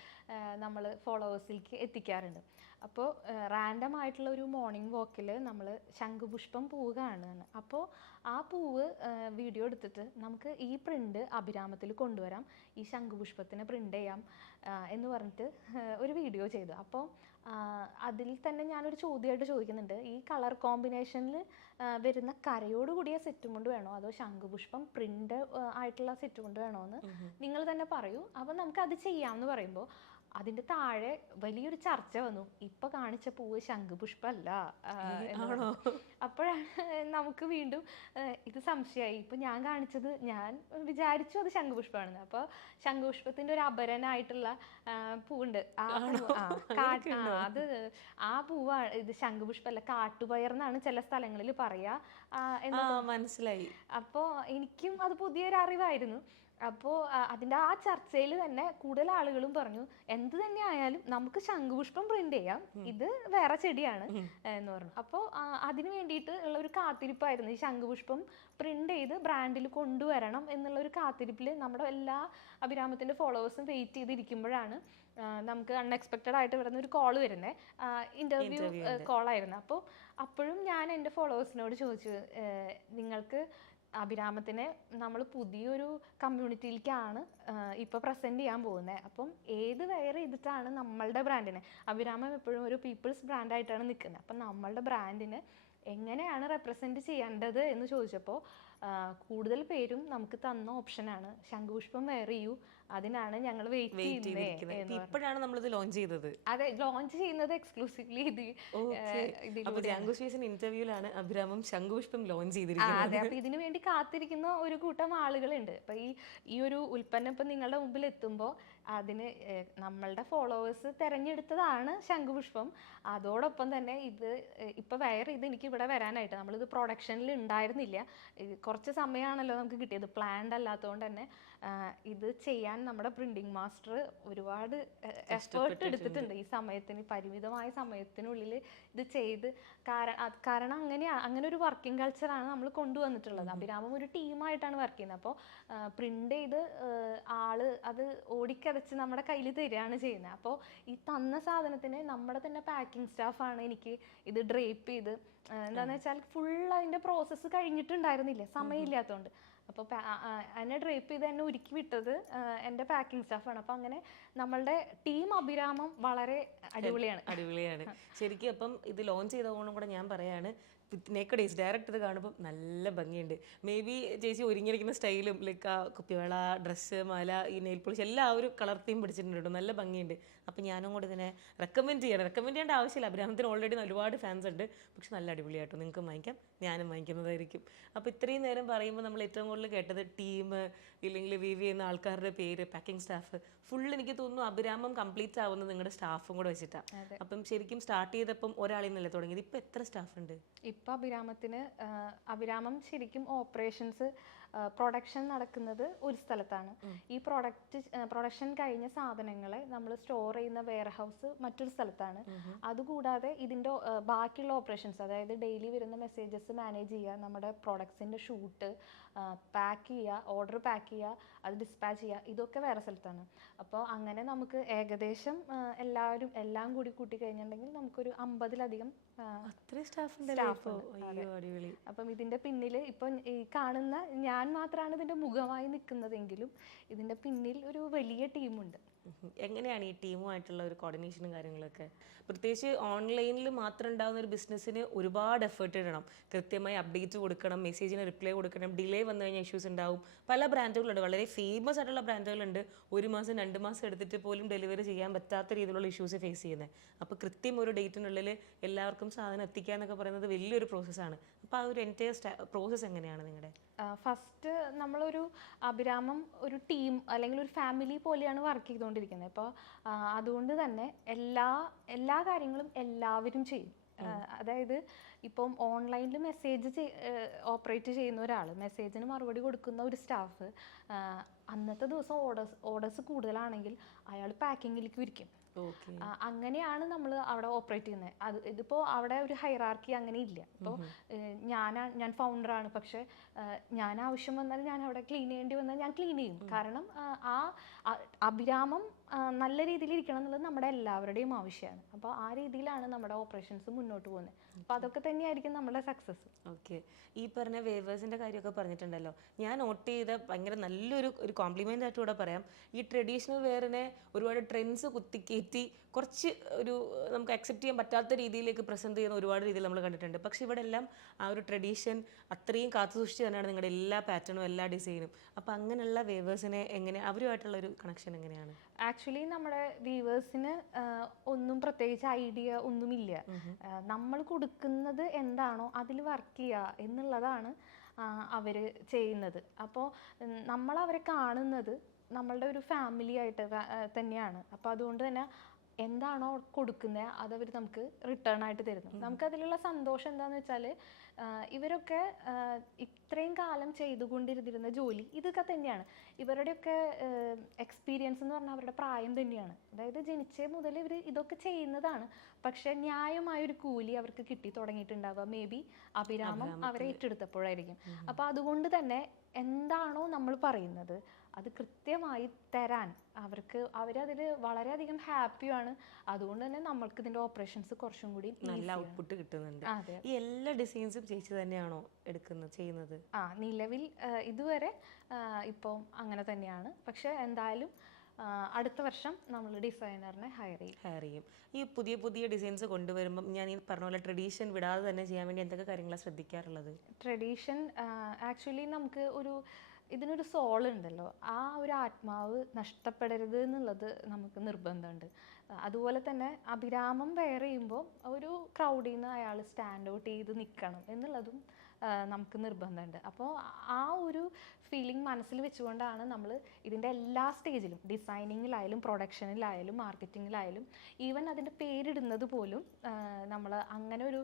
നമ്മൾ ഫോളോവേഴ്സിലേക്ക് എത്തിക്കാറുണ്ട്. അപ്പോൾ റാൻഡം ആയിട്ടുള്ള ഒരു മോർണിംഗ് വാക്കിൽ നമ്മൾ ശംഖുപുഷ്പം പൂവ് കാണുകയാണ്. അപ്പോൾ ആ പൂവ് വീഡിയോ എടുത്തിട്ട് നമുക്ക് ഈ പ്രിൻ്റ് അഭിരാമത്തിൽ കൊണ്ടുവരാം, ഈ ശംഖുപുഷ്പത്തിനെ പ്രിൻ്റ് ചെയ്യാം എന്ന് പറഞ്ഞിട്ട് ഒരു വീഡിയോ ചെയ്തു. അപ്പോൾ അതിൽ തന്നെ ഞാനൊരു ചോദ്യമായിട്ട് ചോദിക്കുന്നുണ്ട്, ഈ കളർ കോമ്പിനേഷനിൽ വരുന്ന കരയോട് കൂടിയ സെറ്റ് കൊണ്ട് വേണോ അതോ ശംഖുപുഷ്പം പ്രിന്റ് ആയിട്ടുള്ള സെറ്റ് കൊണ്ട് വേണോ എന്ന് നിങ്ങൾ തന്നെ പറയൂ, അപ്പം നമുക്ക് അത് ചെയ്യാമെന്ന് പറയുമ്പോൾ അതിൻ്റെ താഴെ വലിയൊരു ചർച്ച വന്നു. ഇപ്പൊ കാണിച്ച പൂവ് ശംഖുപുഷ്പമല്ല അപ്പോഴാണ് നമുക്ക് വീണ്ടും ഇത് സംശയമായി. ഇപ്പൊ ഞാൻ കാണിച്ചത്, ഞാൻ വിചാരിച്ചു അത് ശംഖുപുഷ്പമാണെന്ന്. അപ്പോൾ ശംഖുപുഷ്പത്തിന്റെ ഒരു അപരനായിട്ടുള്ള പൂവുണ്ട്, അത് ആ പൂവാണ് ഇത്. ശംഖുപുഷ്പമല്ല, കാട്ടുപയർ എന്നാണ് ചില സ്ഥലങ്ങളിൽ പറയാ. മനസ്സിലായി. അപ്പോൾ എനിക്കും അത് പുതിയൊരു അറിവായിരുന്നു. അപ്പോൾ അതിൻ്റെ ആ ചർച്ചയിൽ തന്നെ കൂടുതൽ ആളുകളും പറഞ്ഞു, എന്ത് തന്നെ ആയാലും നമുക്ക് ശംഖുപുഷ്പം പ്രിന്റ് ചെയ്യാം, ഇത് വേറെ ചെടിയാണ് എന്ന് പറഞ്ഞു. അപ്പോൾ അതിന് വേണ്ടിയിട്ട് ഉള്ള ഒരു കാത്തിരിപ്പായിരുന്നു. ഈ ശംഖുപുഷ്പം പ്രിന്റ് ചെയ്ത് ബ്രാൻഡിൽ കൊണ്ടുവരണം എന്നുള്ള ഒരു കാത്തിരിപ്പിൽ നമ്മുടെ എല്ലാ അഭിരാമത്തിൻ്റെ ഫോളോവേഴ്സും വെയിറ്റ് ചെയ്തിരിക്കുമ്പോഴാണ് നമുക്ക് അൺഎക്സ്പെക്റ്റഡ് ആയിട്ട് ഇവിടെ നിന്ന് ഒരു കോൾ വരുന്നത്. ഇൻ്റർവ്യൂ കോളായിരുന്നു. അപ്പോൾ അപ്പോഴും ഞാൻ എൻ്റെ ഫോളോവേഴ്സിനോട് ചോദിച്ചു, നിങ്ങൾക്ക് അഭിരാമത്തിനെ നമ്മൾ പുതിയൊരു കമ്മ്യൂണിറ്റിയിലേക്കാണ് ഇപ്പോൾ പ്രസൻറ്റ് ചെയ്യാൻ പോകുന്നത്, അപ്പം ഏത് വെയർ ചെയ്തിട്ടാണ് നമ്മളുടെ ബ്രാൻഡിനെ, അഭിരാമം എപ്പോഴും ഒരു പീപ്പിൾസ് ബ്രാൻഡായിട്ടാണ് നിൽക്കുന്നത്, അപ്പം നമ്മളുടെ ബ്രാൻഡിനെ എങ്ങനെയാണ് റെപ്രസെൻറ്റ് ചെയ്യേണ്ടത് എന്ന് ചോദിച്ചപ്പോൾ കൂടുതൽ പേരും നമുക്ക് തന്ന ഓപ്ഷനാണ് ശംഖുപുഷ്പം വെയർ ചെയ്യൂ, അതിനാണ് ഞങ്ങൾ വെയിറ്റ് ചെയ്യുന്നത്. ഇപ്പോഴാണ് നമ്മളിത് ലോഞ്ച് ചെയ്തത്. അതെ, ലോഞ്ച് ചെയ്യുന്നത് എക്സ്ക്ലൂസീവ്ലി ഇന്റർവ്യൂലാണ് അഭിരാമം ശംഖുപുഷ്പം ലോഞ്ച് ചെയ്തിരിക്കുന്നത്. അതെ, അപ്പൊ ഇതിനു വേണ്ടി കാത്തിരിക്കുന്ന ഒരു കൂട്ടം ആളുകളുണ്ട്. അപ്പൊ ഈ ഒരു ഉൽപ്പന്നം ഇപ്പൊ നിങ്ങളുടെ മുമ്പിൽ എത്തുമ്പോൾ അതിന് നമ്മളുടെ ഫോളോവേഴ്സ് തിരഞ്ഞെടുത്തതാണ് ശംഖുപുഷ്പം. അതോടൊപ്പം തന്നെ ഇത് ഇപ്പൊ വെയർ ചെയ്ത് എനിക്ക് ഇവിടെ വരാനായിട്ട്, നമ്മളിത് പ്രൊഡക്ഷനിൽ ഉണ്ടായിരുന്നില്ല, കുറച്ച് സമയമാണല്ലോ നമുക്ക് കിട്ടിയത്, പ്ലാൻഡ് അല്ലാത്തതുകൊണ്ട് തന്നെ ഇത് ചെയ്യാൻ നമ്മുടെ പ്രിന്റിംഗ് മാസ്റ്റർ ഒരുപാട് എഫേർട്ട് എടുത്തിട്ടുണ്ട്. ഈ സമയത്തിന്, പരിമിതമായ സമയത്തിനുള്ളിൽ ഇത് ചെയ്ത്, കാരണം അങ്ങനെ ഒരു വർക്കിംഗ് കൾച്ചറാണ് നമ്മൾ കൊണ്ടുവന്നിട്ടുള്ളത്. അഭിരാമം ഒരു ടീമായിട്ടാണ് വർക്ക് ചെയ്യുന്നത്. അപ്പോൾ പ്രിന്റ് ചെയ്ത് ആള് അത് ഓടിക്കതച്ച് നമ്മുടെ കയ്യിൽ തരികയാണ് ചെയ്യുന്നത്. അപ്പോൾ ഈ തന്ന സാധനത്തിന് നമ്മുടെ തന്നെ പാക്കിംഗ് സ്റ്റാഫാണ് എനിക്ക് ഇത് ഡ്രേപ്പ് ചെയ്ത്, എന്താണെന്ന് വെച്ചാൽ ഫുൾ അതിൻ്റെ പ്രോസസ്സ് കഴിഞ്ഞിട്ടുണ്ടായിരുന്നില്ല, സമയമില്ലാത്തതുകൊണ്ട്. അപ്പോൾ എന്നെ ഡ്രേപ്പ് ചെയ്ത് എന്നെ ഒരുക്കി വിട്ടത് എൻ്റെ പാക്കിംഗ് സ്റ്റാഫാണ്. അപ്പോൾ അങ്ങനെ നമ്മളുടെ ടീം അഭിരാമം വളരെ അടിപൊളിയാണ്. ശരിക്കും അപ്പം ഇത് ലോഞ്ച് ചെയ്തതുകൊണ്ടും കൂടെ ഞാൻ പറയാണ്, നേക്കഡ് ഐസ് ഡയറക്റ്റ് ഇത് കാണുമ്പോൾ നല്ല ഭംഗിയുണ്ട്. മേ ബി ചേച്ചി ഒരുങ്ങിയിരിക്കുന്ന സ്റ്റൈലും ലൈക്ക് ആ കുപ്പിവള, ഡ്രസ്സ്, മാല, ഈ നെയിൽ പോളിഷ് എല്ലാം ആ ഒരു കളർ തീം പിടിച്ചിട്ടുണ്ട്, നല്ല ഭംഗിയുണ്ട്. അപ്പം ഞാനും കൂടെ ഇതിനെ റെക്കമെൻഡ് ചെയ്യേണ്ട ആവശ്യമില്ല. അഭിരാമത്തിന് ഓൾറെഡി ഒരുപാട് ഫാൻസ് ഉണ്ട്, പക്ഷെ നല്ല അടിപൊളിയായിട്ടോ, നിങ്ങൾക്ക് വാങ്ങിക്കാം, ഞാനും വാങ്ങിക്കുന്നതായിരിക്കും. അപ്പോൾ ഇത്രയും നേരം പറയുമ്പോൾ നമ്മൾ ഏറ്റവും കൂടുതൽ കേട്ടത് ടീം, ഇല്ലെങ്കിൽ വീവ് ചെയ്യുന്ന ആൾക്കാരുടെ പേര്, പാക്കിംഗ് സ്റ്റാഫ്, ഫുൾ എനിക്ക് തോന്നുന്നു അഭിരാമം കംപ്ലീറ്റ് ആവുന്നത് നിങ്ങളുടെ സ്റ്റാഫും കൂടെ വെച്ചിട്ടാണ്. അപ്പം ശരിക്കും സ്റ്റാർട്ട് ചെയ്തപ്പം ഒരാളിൽ നിന്നല്ലേ തുടങ്ങിയത്, ഇപ്പം എത്ര സ്റ്റാഫ് ഉണ്ട്? ഇപ്പം അഭിരാമം ശരിക്കും ഓപ്പറേഷൻസ്, പ്രൊഡക്ഷൻ നടക്കുന്നത് ഒരു സ്ഥലത്താണ്. ഈ പ്രൊഡക്ഷൻ കഴിഞ്ഞ സാധനങ്ങളെ നമ്മൾ സ്റ്റോർ ചെയ്യുന്ന വെയർ ഹൗസ് മറ്റൊരു സ്ഥലത്താണ്. അതുകൂടാതെ ഇതിൻ്റെ ബാക്കിയുള്ള ഓപ്പറേഷൻസ്, അതായത് ഡെയിലി വരുന്ന മെസ്സേജസ് മാനേജ് ചെയ്യുക, നമ്മുടെ പ്രൊഡക്ട്സിൻ്റെ ഷൂട്ട്, പാക്ക് ചെയ്യുക, ഓർഡർ പാക്ക് ചെയ്യുക, അത് ഡിസ്പാച്ച് ചെയ്യുക, ഇതൊക്കെ വേറെ സ്ഥലത്താണ്. അപ്പോൾ അങ്ങനെ നമുക്ക് ഏകദേശം എല്ലാം കൂടി കൂട്ടി കഴിഞ്ഞിട്ടുണ്ടെങ്കിൽ നമുക്കൊരു 50-ലധികം സ്റ്റാഫ്. അപ്പം ഇതിന്റെ പിന്നിൽ ഇപ്പം ഈ കാണുന്ന ഞാൻ മാത്രമാണ് ഇതിന്റെ മുഖമായി നിൽക്കുന്നതെങ്കിലും ഇതിന്റെ പിന്നിൽ ഒരു വലിയ ടീമുണ്ട്. എങ്ങനെയാണ് ഈ ടീമുമായിട്ടുള്ള ഒരു കോർഡിനേഷനും കാര്യങ്ങളൊക്കെ? പ്രത്യേകിച്ച് ഓൺലൈനിൽ മാത്രം ഉണ്ടാകുന്ന ഒരു ബിസിനസ്സിന് ഒരുപാട് എഫേർട്ട് ഇടണം, കൃത്യമായി അപ്ഡേറ്റ് കൊടുക്കണം, മെസ്സേജിന് റിപ്ലൈ കൊടുക്കണം, ഡിലേ വന്നു കഴിഞ്ഞാൽ ഇഷ്യൂസ് ഉണ്ടാവും. പല ബ്രാൻഡുകളുണ്ട്, വളരെ ഫേമസ് ആയിട്ടുള്ള ബ്രാൻഡുകളുണ്ട്, 1 മാസം 2 മാസം എടുത്തിട്ട് പോലും ഡെലിവറി ചെയ്യാൻ പറ്റാത്ത രീതിയിലുള്ള ഇഷ്യൂസ് ഫേസ് ചെയ്യുന്നത്. അപ്പോൾ കൃത്യം ഒരു ഡേറ്റിനുള്ളിൽ എല്ലാവർക്കും സാധനം എത്തിക്കുക എന്നൊക്കെ പറയുന്നത് വലിയൊരു പ്രോസസ്സാണ്. അപ്പോൾ ആ ഒരു എൻറ്റയർ പ്രോസസ്സ് എങ്ങനെയാണ് നിങ്ങളുടെ? ഫസ്റ്റ് നമ്മളൊരു അഭിരാമം ഒരു ടീം അല്ലെങ്കിൽ ഒരു ഫാമിലി പോലെയാണ് വർക്ക് ചെയ്തുകൊണ്ടിരിക്കുന്നത്. അപ്പോൾ അതുകൊണ്ട് തന്നെ എല്ലാ കാര്യങ്ങളും എല്ലാവരും ചെയ്യും. അതായത് ഇപ്പം ഓൺലൈനിൽ മെസ്സേജ് ഓപ്പറേറ്റ് ചെയ്യുന്ന ഒരാൾ, മെസ്സേജിന് മറുപടി കൊടുക്കുന്ന ഒരു സ്റ്റാഫ്, അന്നത്തെ ദിവസം ഓർഡേഴ്സ് കൂടുതലാണെങ്കിൽ അയാൾ പാക്കിങ്ങിലേക്ക് ഇരിക്കും. അങ്ങനെയാണ് നമ്മൾ അവിടെ ഓപ്പറേറ്റ് ചെയ്യുന്നത്. ഇതിപ്പോൾ അവിടെ ഒരു ഹൈറാർക്കി അങ്ങനെ ഇല്ല. ഇപ്പോൾ ഞാൻ ഫൗണ്ടറാണ്, പക്ഷെ ഞാൻ ആവശ്യം വന്നാൽ ഞാൻ അവിടെ ക്ലീൻ ചെയ്യേണ്ടി വന്നാൽ ഞാൻ ക്ലീൻ ചെയ്യും. കാരണം ആ അഭിരാമം നല്ല രീതിയിൽ ഇരിക്കണം എന്നുള്ളത് നമ്മുടെ എല്ലാവരുടെയും ആവശ്യമാണ്. അപ്പോൾ ആ രീതിയിലാണ് നമ്മുടെ ഓപ്പറേഷൻസ് മുന്നോട്ട് പോകുന്നത്. അപ്പോൾ അതൊക്കെ തന്നെയായിരിക്കും നമ്മുടെ സക്സസ്. ഓക്കെ, ഈ പറഞ്ഞ വേവേഴ്സിൻ്റെ കാര്യമൊക്കെ പറഞ്ഞിട്ടുണ്ടല്ലോ, ഞാൻ നോട്ട് ചെയ്ത ഭയങ്കര നല്ലൊരു കോംപ്ലിമെൻ്റ് ആയിട്ട് കൂടെ പറയാം. ഈ ട്രഡീഷണൽ വെയറിനെ ഒരുപാട് ട്രെൻഡ്സ് കുത്തിക്കയറ്റി കുറച്ച് ഒരു നമുക്ക് അക്സെപ്റ്റ് ചെയ്യാൻ പറ്റാത്ത രീതിയിലേക്ക് പ്രസൻറ്റ് ചെയ്യുന്ന ഒരുപാട് രീതിയിൽ നമ്മൾ കണ്ടിട്ടുണ്ട്. പക്ഷേ ഇവിടെ എല്ലാം ആ ഒരു ട്രഡീഷൻ അത്രയും കാത്തു സൂക്ഷിച്ച് തന്നെയാണ് നിങ്ങളുടെ എല്ലാ പാറ്റേണും എല്ലാ ഡിസൈനും. അപ്പോൾ അങ്ങനെയുള്ള വേവേഴ്സിനെ എങ്ങനെ അവരുമായിട്ടുള്ള ഒരു കണക്ഷൻ എങ്ങനെയാണ്? ആക്ച്വലി നമ്മുടെ വ്യൂവേഴ്സിന് ഒന്നും പ്രത്യേകിച്ച് ഐഡിയ ഒന്നുമില്ല. നമ്മൾ കൊടുക്കുന്നത് എന്താണോ അതിൽ വർക്ക് ചെയ്യുക എന്നുള്ളതാണ് അവർ ചെയ്യുന്നത്. അപ്പോൾ നമ്മൾ അവരെ കാണുന്നത് നമ്മളുടെ ഒരു ഫാമിലി ആയിട്ട് തന്നെയാണ്. അപ്പോൾ അതുകൊണ്ട് തന്നെ എന്താണോ കൊടുക്കുന്നത് അതവർ നമുക്ക് റിട്ടേൺ ആയിട്ട് തരുന്നു. നമുക്കതിലുള്ള സന്തോഷം എന്താണെന്ന് വെച്ചാൽ ഇവരൊക്കെ ഇത്രയും കാലം ചെയ്തുകൊണ്ടിരുന്ന ജോലി ഇതൊക്കെ തന്നെയാണ്. ഇവരുടെയൊക്കെ എക്സ്പീരിയൻസ് എന്ന് പറഞ്ഞാൽ അവരുടെ പ്രായം തന്നെയാണ്. അതായത് ജനിച്ചേ മുതൽ ഇവർ ഇതൊക്കെ ചെയ്യുന്നതാണ്. പക്ഷെ ന്യായമായൊരു കൂലി അവർക്ക് കിട്ടി തുടങ്ങിയിട്ടുണ്ടാവുക മേ ബി അഭിരാമം അവരെ ഏറ്റെടുത്തപ്പോഴായിരിക്കും. അപ്പോൾ അതുകൊണ്ട് തന്നെ എന്താണോ നമ്മൾ പറയുന്നത് അത് കൃത്യമായി തരാൻ അവരതിൽ വളരെയധികം ഹാപ്പിയാണ്. അതുകൊണ്ട് തന്നെ നമ്മൾക്ക് ഇതിന്റെ ഓപ്പറേഷൻസ് കുറച്ചും കൂടി നല്ല ഔട്ട്പുട്ട് കിട്ടുന്നുണ്ട്. ഈ എല്ലാ ഡിസൈൻസും ചേച്ചി തന്നെയാണോ ചെയ്യുന്നത്? നിലവിൽ ഇതുവരെ ഇപ്പോൾ അങ്ങനെ തന്നെയാണ്. പക്ഷെ എന്തായാലും അടുത്ത വർഷം നമ്മൾ ഡിസൈനറിനെ ഹയർ ചെയ്യും. ഈ പുതിയ പുതിയ ഡിസൈൻസ് കൊണ്ടുവരുമ്പം ഞാൻ ഈ പറഞ്ഞ പോലെ ട്രഡീഷൻ വിടാതെ തന്നെ ചെയ്യാൻ വേണ്ടി എന്തൊക്കെ കാര്യങ്ങളാണ് ശ്രദ്ധിക്കാറുള്ളത്? ട്രഡീഷൻ ആക്ച്വലി നമുക്ക് ഇതിനൊരു സോൾ ഉണ്ടല്ലോ, ആ ഒരു ആത്മാവ് നഷ്ടപ്പെടരുത് എന്നുള്ളത് നമുക്ക് നിർബന്ധമുണ്ട്. അതുപോലെ തന്നെ അഭിരാമം വെയർ ചെയ്യുമ്പോൾ ഒരു ക്രൗഡിൽ നിന്ന് അയാൾ സ്റ്റാൻഡ് ഔട്ട് ചെയ്ത് നിൽക്കണം എന്നുള്ളതും നമുക്ക് നിർബന്ധമുണ്ട്. അപ്പോൾ ആ ഒരു ഫീലിംഗ് മനസ്സിൽ വെച്ചുകൊണ്ടാണ് നമ്മൾ ഇതിൻ്റെ എല്ലാ സ്റ്റേജിലും ഡിസൈനിങ്ങിലായാലും പ്രൊഡക്ഷനിലായാലും മാർക്കറ്റിങ്ങിലായാലും ഈവൻ അതിൻ്റെ പേരിടുന്നത് പോലും നമ്മൾ അങ്ങനെ ഒരു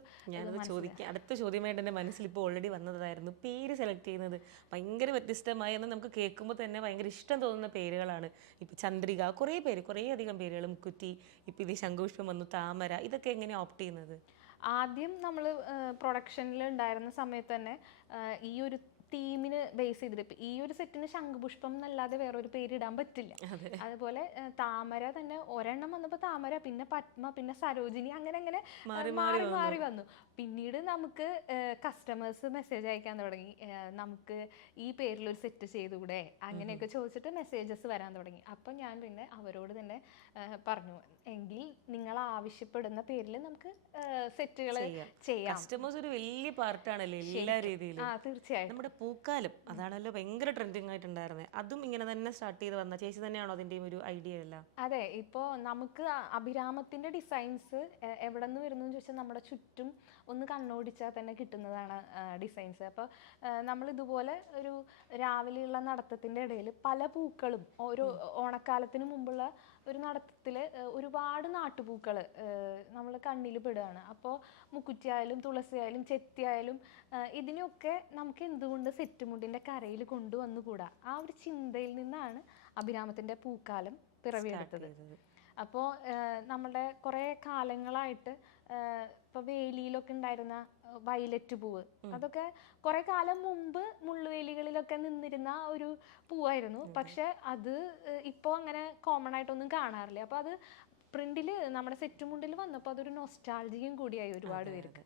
അടുത്ത ചോദ്യമായിട്ട് എൻ്റെ മനസ്സിൽ ഇപ്പോൾ ഓൾറെഡി വന്നതായിരുന്നു. പേര് സെലക്ട് ചെയ്യുന്നത് ഭയങ്കര വ്യത്യസ്തമായെന്ന് നമുക്ക് കേൾക്കുമ്പോൾ തന്നെ ഭയങ്കര ഇഷ്ടം തോന്നുന്ന പേരുകളാണ്. ഇപ്പോൾ ചന്ദ്രിക, കുറേ അധികം പേരുകൾ, മുക്കുറ്റി, ഇപ്പോൾ ഇത് ശംഖുപുഷ്പം വന്നു, താമര, ഇതൊക്കെ എങ്ങനെയാണ് ഓപ്റ്റ് ചെയ്യുന്നത്? ആദ്യം നമ്മൾ പ്രൊഡക്ഷനിൽ ഉണ്ടായിരുന്ന സമയത്ത് തന്നെ ഈ ഒരു തീമിന് ബേസ് ചെയ്തിട്ട് ഇപ്പം ഈ ഒരു സെറ്റിന് ശംഖുപുഷ്പം എന്നല്ലാതെ വേറൊരു പേര് ഇടാൻ പറ്റില്ല. അതുപോലെ താമര തന്നെ ഒരെണ്ണം വന്നപ്പോൾ താമര, പിന്നെ പത്മ, പിന്നെ സരോജിനി, അങ്ങനെ മാറി വന്നു. പിന്നീട് നമുക്ക് കസ്റ്റമേഴ്സ് മെസ്സേജ് അയക്കാൻ തുടങ്ങി, നമുക്ക് ഈ പേരിലൊരു സെറ്റ് ചെയ്തുകൂടെ, അങ്ങനെയൊക്കെ ചോദിച്ചിട്ട് മെസ്സേജസ് വരാൻ തുടങ്ങി. അപ്പം ഞാൻ പിന്നെ അവരോട് തന്നെ പറഞ്ഞു, എങ്കിൽ നിങ്ങൾ ആവശ്യപ്പെടുന്ന പേരിൽ നമുക്ക് സെറ്റുകൾ ചെയ്യാം. കസ്റ്റമേഴ്സ് ഒരു വലിയ പാർട്ടാണല്ലേ എല്ലാ രീതിയിലും. തീർച്ചയായും. നമ്മുടെ പൂക്കാലം അതാണല്ലോ ഭയങ്കര ട്രെൻഡിങ് ആയിട്ടുണ്ടായിരുന്നത്. അതും ഇങ്ങനെ തന്നെ സ്റ്റാർട്ട് ചെയ്ത് വന്ന ചേച്ചി തന്നെയാണോ അതിൻ്റെയും ഒരു ഐഡിയ അല്ല? അതെ, ഇപ്പോൾ നമുക്ക് അഭിരാമത്തിൻ്റെ ഡിസൈൻസ് എവിടെ നിന്ന് വരുന്നു എന്ന് ചോദിച്ചാൽ നമ്മുടെ ചുറ്റും ഒന്ന് കണ്ണോടിച്ചാൽ തന്നെ കിട്ടുന്നതാണ് ഡിസൈൻസ്. അപ്പോൾ നമ്മൾ ഇതുപോലെ ഒരു രാവിലെയുള്ള നടത്തത്തിൻ്റെ ഇടയിൽ പല പൂക്കളും ഓരോ ഓണക്കാലത്തിന് മുമ്പുള്ള ഒരു നടത്തത്തിൽ ഒരുപാട് നാട്ടുപൂക്കൾ നമ്മൾ കണ്ണിൽ പെടുകയാണ്. അപ്പോൾ മുക്കുറ്റിയായാലും തുളസിയായാലും ചെത്തിയായാലും ഇതിനൊക്കെ നമുക്ക് എന്തുകൊണ്ട് സെറ്റ് മുണ്ടിൻ്റെ കരയിൽ കൊണ്ടുവന്നുകൂടാ? ആ ഒരു ചിന്തയിൽ നിന്നാണ് അഭിരാമത്തിൻ്റെ പൂക്കാലം പിറവിയെടുത്തത്. അപ്പോൾ നമ്മളുടെ കുറേ കാലങ്ങളായിട്ട് ഇപ്പോൾ വേലിയിലൊക്കെ ഉണ്ടായിരുന്ന വയലറ്റ് പൂവ്, അതൊക്കെ കുറേ കാലം മുമ്പ് മുള്ളുവേലികളിലൊക്കെ നിന്നിരുന്ന ഒരു പൂവായിരുന്നു. പക്ഷെ അത് ഇപ്പോൾ അങ്ങനെ കോമൺ ആയിട്ടൊന്നും കാണാറില്ല. അപ്പോൾ അത് പ്രിന്റിൽ നമ്മുടെ സെറ്റ് മുണ്ടിൽ വന്നപ്പോൾ അതൊരു നൊസ്റ്റാൾജിയും കൂടിയായി ഒരുപാട് പേർക്ക്.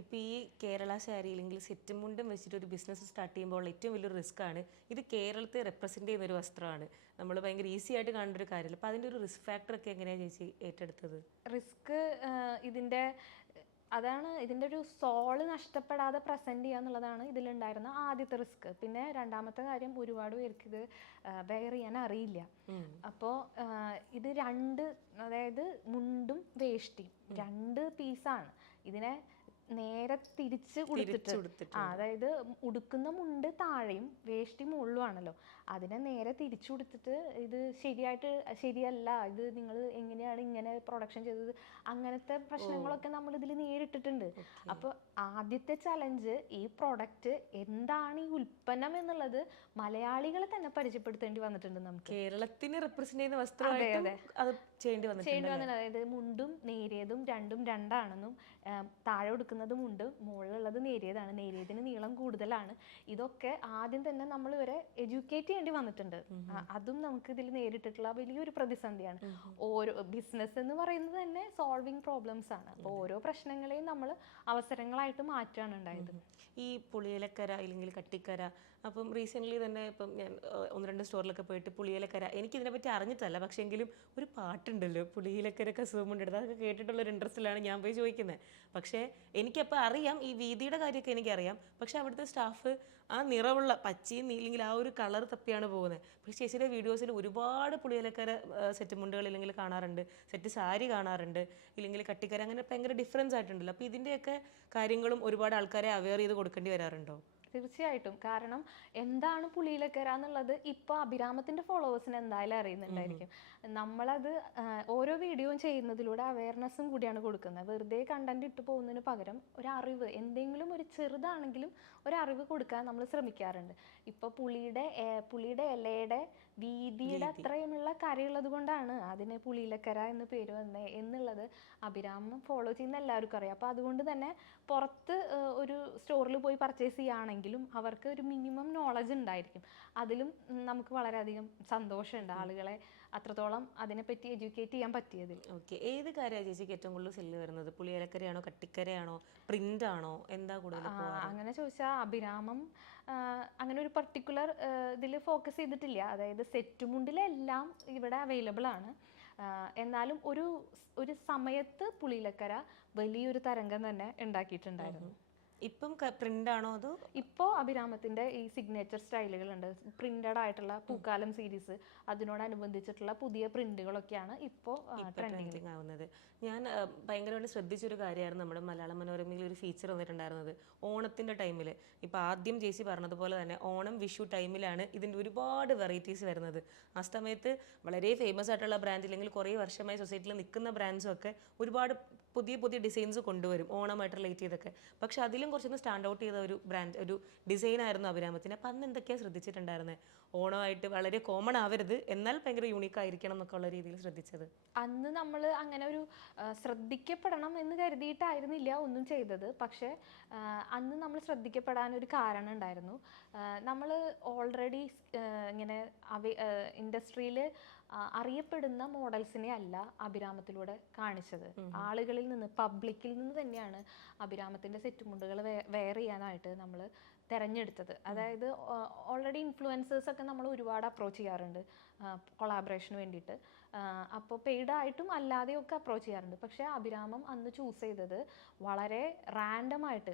ഇപ്പോൾ ഈ കേരള സാരി അല്ലെങ്കിൽ സെറ്റും മുണ്ടും വെച്ചിട്ട് ഒരു ബിസിനസ് സ്റ്റാർട്ട് ചെയ്യുമ്പോൾ ഏറ്റവും വലിയൊരു റിസ്ക് ആണ്. ഇത് കേരളത്തെ റെപ്രസെൻറ്റ് ചെയ്യുന്ന ഒരു വസ്ത്രമാണ്, നമ്മൾ ഭയങ്കര ഈസി ആയിട്ട് കാണേണ്ട ഒരു കാര്യമില്ല. അപ്പോൾ അതിൻ്റെ ഒരു റിസ്ക് ഫാക്ടറൊക്കെ എങ്ങനെയാണ് ചേച്ചി ഏറ്റെടുത്തത്? റിസ്ക് ഇതിൻ്റെ ഒരു സോള് നഷ്ടപ്പെടാതെ പ്രസൻറ്റ് ചെയ്യുക എന്നുള്ളതാണ് ഇതിലുണ്ടായിരുന്ന ആദ്യത്തെ റിസ്ക്. പിന്നെ രണ്ടാമത്തെ കാര്യം, ഒരുപാട് പേർക്ക് ഇത് വെയർ ചെയ്യാൻ അറിയില്ല. അപ്പോൾ ഇത് അതായത് മുണ്ടും വേഷ്ടിയും 2 പീസാണ്. ഇതിനെ നേരെ തിരിച്ച് ഉടുത്തിട്ട് അതായത് ഉടുക്കുന്ന മുണ്ട് താഴെയും വേഷ്ടി മുകളിലുമാണല്ലോ, അതിനെ നേരെ തിരിച്ചു കൊടുത്തിട്ട് ഇത് ശരിയല്ല, ഇത് നിങ്ങൾ എങ്ങനെയാണ് ഇങ്ങനെ പ്രൊഡക്ഷൻ ചെയ്തത്, അങ്ങനത്തെ പ്രശ്നങ്ങളൊക്കെ നമ്മൾ ഇതിൽ നേരിട്ടിട്ടുണ്ട്. അപ്പോൾ ആദ്യത്തെ ചലഞ്ച് ഈ പ്രൊഡക്റ്റ് എന്താണ്, ഈ ഉൽപ്പന്നം എന്നുള്ളത് മലയാളികളെ തന്നെ പരിചയപ്പെടുത്തേണ്ടി വന്നിട്ടുണ്ട്. നമുക്ക് കേരളത്തിനെ റെപ്രസെന്റ് ചെയ്യുന്ന വസ്ത്രമായിട്ട് അത് ചെയ്യേണ്ടി വന്നിട്ടുണ്ട്. അതായത് മുണ്ടും നേരിയതും രണ്ടും രണ്ടാണെന്നും താഴെ കൊടുക്കുന്ന കൊടുക്കുന്നത് മുണ്ട്, മുകളിലുള്ളത് നേരിയതാണ്, നേരിയതിന് നീളം കൂടുതലാണ്. ഇതൊക്കെ ആദ്യം തന്നെ നമ്മൾ ഇവരെ എഡ്യൂക്കേറ്റ് ചെയ്യേണ്ടി വന്നിട്ടുണ്ട്. അതും നമുക്ക് ഇതിൽ നേരിട്ടിട്ടുള്ള വലിയൊരു പ്രതിസന്ധിയാണ്. ഓരോ ബിസിനസ് എന്ന് പറയുന്നത് തന്നെ സോൾവിങ് പ്രോബ്ലംസ് ആണ്. അപ്പോൾ ഓരോ പ്രശ്നങ്ങളെയും നമ്മൾ അവസരങ്ങളായിട്ട് മാറ്റുകയാണ് ഉണ്ടായത്. ഈ പുളിയിലക്കര ഇല്ലെങ്കിൽ കട്ടിക്കര, അപ്പം റീസെൻ്റ്ലി തന്നെ ഇപ്പം ഞാൻ 1-2 സ്റ്റോറിലൊക്കെ പോയിട്ട് പുളിയിലക്കര, എനിക്കിതിനെപ്പറ്റി അറിഞ്ഞിട്ടല്ല, പക്ഷേ എങ്കിലും ഒരു പാട്ടുണ്ടല്ലോ പുളിയിലക്കര കസുമുണ്ടെടുത്ത്, അതൊക്കെ കേട്ടിട്ടുള്ളൊരു ഇൻട്രസ്റ്റിലാണ് ഞാൻ പോയി ചോദിക്കുന്നത്. പക്ഷേ എനിക്കപ്പോൾ അറിയാം ഈ വീതിയുടെ കാര്യമൊക്കെ എനിക്കറിയാം, പക്ഷേ അവിടുത്തെ സ്റ്റാഫ് ആ നിറമുള്ള പച്ചയും നീലെങ്കിൽ ആ ഒരു കളർ തപ്പിയാണ് പോകുന്നത്. പക്ഷേ ചേച്ചിയുടെ വീഡിയോസിൽ ഒരുപാട് പുളിയിലക്കര സെറ്റ് മുണ്ടുകൾ ഇല്ലെങ്കിൽ കാണാറുണ്ട്, സെറ്റ് സാരി കാണാറുണ്ട്, ഇല്ലെങ്കിൽ കട്ടിക്കര, അങ്ങനെ ഭയങ്കര ഡിഫറൻസ് ആയിട്ടുണ്ടല്ലോ. അപ്പോൾ ഇതിൻ്റെയൊക്കെ കാര്യങ്ങളും ഒരുപാട് ആൾക്കാരെ അവെയർ ചെയ്ത് കൊടുക്കേണ്ടി വരാറുണ്ടോ? തീർച്ചയായിട്ടും. കാരണം എന്താണ് പുളിയിലക്കര എന്നുള്ളത് ഇപ്പോൾ അഭിരാമത്തിൻ്റെ ഫോളോവേഴ്സിന് എന്തായാലും അറിയുന്നുണ്ടായിരിക്കും. നമ്മളത് ഓരോ വീഡിയോയും ചെയ്യുന്നതിലൂടെ അവയർനെസ്സും കൂടിയാണ് കൊടുക്കുന്നത്. വെറുതെ കണ്ടന്റ് ഇട്ട് പോകുന്നതിന് പകരം ഒരു അറിവ്, എന്തെങ്കിലും ഒരു ചെറുതാണെങ്കിലും ഒരറിവ് കൊടുക്കാൻ നമ്മൾ ശ്രമിക്കാറുണ്ട്. ഇപ്പോൾ പുളിയുടെ ഇലയുടെ വീതിയുടെ അത്രയുമുള്ള കരയുള്ളത് കൊണ്ടാണ് അതിന് പുളിയിലക്കര എന്ന് പേര് വന്നത് എന്നുള്ളത് അഭിരാമം ഫോളോ ചെയ്യുന്ന എല്ലാവർക്കും അറിയാം. അപ്പോൾ അതുകൊണ്ട് തന്നെ പുറത്ത് ഒരു സ്റ്റോറിൽ പോയി പർച്ചേസ് ചെയ്യുകയാണെങ്കിലും അവർക്ക് ഒരു മിനിമം നോളജ് ഉണ്ടായിരിക്കും. അതിലും നമുക്ക് വളരെയധികം സന്തോഷമുണ്ട്, ആളുകളെ അത്രത്തോളം അതിനെപ്പറ്റി എഡ്യൂക്കേറ്റ് ചെയ്യാൻ പറ്റിയതിൽ. ഓക്കെ, ഏത് കാര്യമാണ് ചേച്ചിക്ക് ഏറ്റവും കൂടുതൽ സെല്ല് വരുന്നത്? പുളിയിലക്കരയാണോ, കട്ടിക്കരയാണോ, പ്രിന്റ് ആണോ, എന്താ കൂടുതൽ? അങ്ങനെ ചോദിച്ചാൽ അഭിരാമം അങ്ങനെ ഒരു പർട്ടിക്കുലർ ഇതിൽ ഫോക്കസ് ചെയ്തിട്ടില്ല. അതായത് സെറ്റ് മുണ്ടിലെല്ലാം ഇവിടെ അവൈലബിൾ ആണ്. എന്നാലും ഒരു സമയത്ത് പുളിയിലക്കര വലിയൊരു തരംഗം തന്നെ ഉണ്ടാക്കിയിട്ടുണ്ടായിരുന്നു. ഇപ്പം പ്രിന്റ് ആണോ അതോ? ഇപ്പോൾ അഭിരാമത്തിന്റെ ഈ സിഗ്നേച്ചർ സ്റ്റൈലുകളുണ്ട്, പ്രിന്റഡ് ആയിട്ടുള്ള പൂക്കാലം സീരീസ്, അതിനോടനുബന്ധിച്ചിട്ടുള്ള പുതിയ പ്രിന്റുകളൊക്കെയാണ് ഇപ്പോൾ ട്രെൻഡിങ് ആവുന്നത്. ഞാൻ ഭയങ്കരമായിട്ട് ശ്രദ്ധിച്ചൊരു കാര്യമായിരുന്നു, നമ്മുടെ മലയാള മനോരമയിൽ ഒരു ഫീച്ചർ വന്നിട്ടുണ്ടായിരുന്നത് ഓണത്തിന്റെ ടൈമിൽ. ഇപ്പം ആദ്യം ജേസി പറഞ്ഞതുപോലെ തന്നെ ഓണം വിഷു ടൈമിലാണ് ഇതിൻ്റെ ഒരുപാട് വെറൈറ്റീസ് വരുന്നത്. ആ സമയത്ത് വളരെ ഫേമസ് ആയിട്ടുള്ള ബ്രാൻഡ്, ഇല്ലെങ്കിൽ കുറേ വർഷമായി സൊസൈറ്റിയിൽ നിൽക്കുന്ന ബ്രാൻഡ്സും ഒക്കെ ഒരുപാട് പുതിയ പുതിയ ഡിസൈൻസ് കൊണ്ടുവരും ഓണമായിട്ട് റിലേറ്റ് ചെയ്തൊക്കെ. പക്ഷെ അതിലും കുറച്ചൊന്ന് സ്റ്റാൻഡ് ഔട്ട് ചെയ്ത ഒരു ബ്രാൻഡ്, ഒരു ഡിസൈൻ ആയിരുന്നു അഭിരാമത്തിന്. അപ്പം അന്ന് എന്തൊക്കെയാണ് ശ്രദ്ധിച്ചിട്ടുണ്ടായിരുന്നത്? ഓണമായിട്ട് വളരെ കോമൺ ആവരുത്, എന്നാൽ ഭയങ്കര യൂണീക്ക് ആയിരിക്കണം എന്നൊക്കെ ഉള്ള രീതിയിൽ ശ്രദ്ധിച്ചത്. അന്ന് നമ്മൾ അങ്ങനെ ഒരു ശ്രദ്ധിക്കപ്പെടണം എന്ന് കരുതിയിട്ടായിരുന്നില്ല ഒന്നും ചെയ്തത്. പക്ഷേ അന്ന് നമ്മൾ ശ്രദ്ധിക്കപ്പെടാൻ ഒരു കാരണം ഉണ്ടായിരുന്നു. നമ്മൾ ഓൾറെഡി ഇങ്ങനെ ഇൻഡസ്ട്രിയിൽ അറിയപ്പെടുന്ന മോഡൽസിനെ അല്ല അഭിരാമത്തിലൂടെ കാണിച്ചത്. ആളുകളിൽ നിന്ന്, പബ്ലിക്കിൽ നിന്ന് തന്നെയാണ് അഭിരാമത്തിൻ്റെ സെറ്റ് മുണ്ടുകൾ വെയർ ചെയ്യാനായിട്ട് നമ്മൾ തിരഞ്ഞെടുത്തത്. അതായത് ഓൾറെഡി ഇൻഫ്ലുവൻസേഴ്സ് ഒക്കെ നമ്മൾ ഒരുപാട് അപ്രോച്ച് ചെയ്യാറുണ്ട് കൊളാബറേഷന് വേണ്ടിയിട്ട്. അപ്പോൾ പെയ്ഡായിട്ടും അല്ലാതെയൊക്കെ അപ്രോച്ച് ചെയ്യാറുണ്ട്. പക്ഷേ അഭിരാമം അന്ന് ചൂസ് ചെയ്തത് വളരെ റാൻഡമായിട്ട്,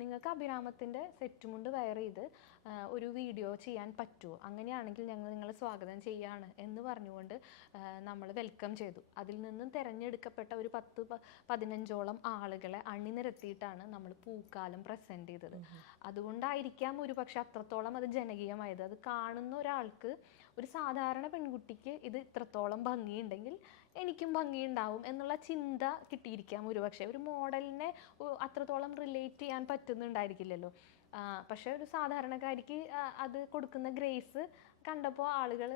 നിങ്ങൾക്ക് അഭിരാമത്തിൻ്റെ സെറ്റ് മുണ്ട് വെയർ ചെയ്ത് ഒരു വീഡിയോ ചെയ്യാൻ പറ്റുമോ, അങ്ങനെയാണെങ്കിൽ ഞങ്ങൾ നിങ്ങളെ സ്വാഗതം ചെയ്യാണ് എന്ന് പറഞ്ഞുകൊണ്ട് നമ്മൾ വെൽക്കം ചെയ്തു. അതിൽ നിന്നും തിരഞ്ഞെടുക്കപ്പെട്ട ഒരു 10-15ഓളം ആളുകളെ അണിനിരത്തിയിട്ടാണ് നമ്മൾ പൂക്കാലം പ്രസൻറ്റ് ചെയ്തത്. അതുകൊണ്ടായിരിക്കാം ഒരു പക്ഷെ അത്രത്തോളം അത് ജനകീയമായത്. അത് കാണുന്ന ഒരാൾക്ക്, ഒരു സാധാരണ പെൺകുട്ടിക്ക് ഇത് ഇത്രത്തോളം ഭംഗിയുണ്ടെങ്കിൽ എനിക്കും ഭംഗിയുണ്ടാവും എന്നുള്ള ചിന്ത കിട്ടിയിരിക്കാം. ഒരുപക്ഷെ ഒരു മോഡലിനെ അത്രത്തോളം റിലേറ്റ് ചെയ്യാൻ പറ്റുന്നുണ്ടായിരിക്കില്ലല്ലോ. പക്ഷെ ഒരു സാധാരണക്കാരിക്ക് അത് കൊടുക്കുന്ന ഗ്രേസ് കണ്ടപ്പോൾ ആളുകൾ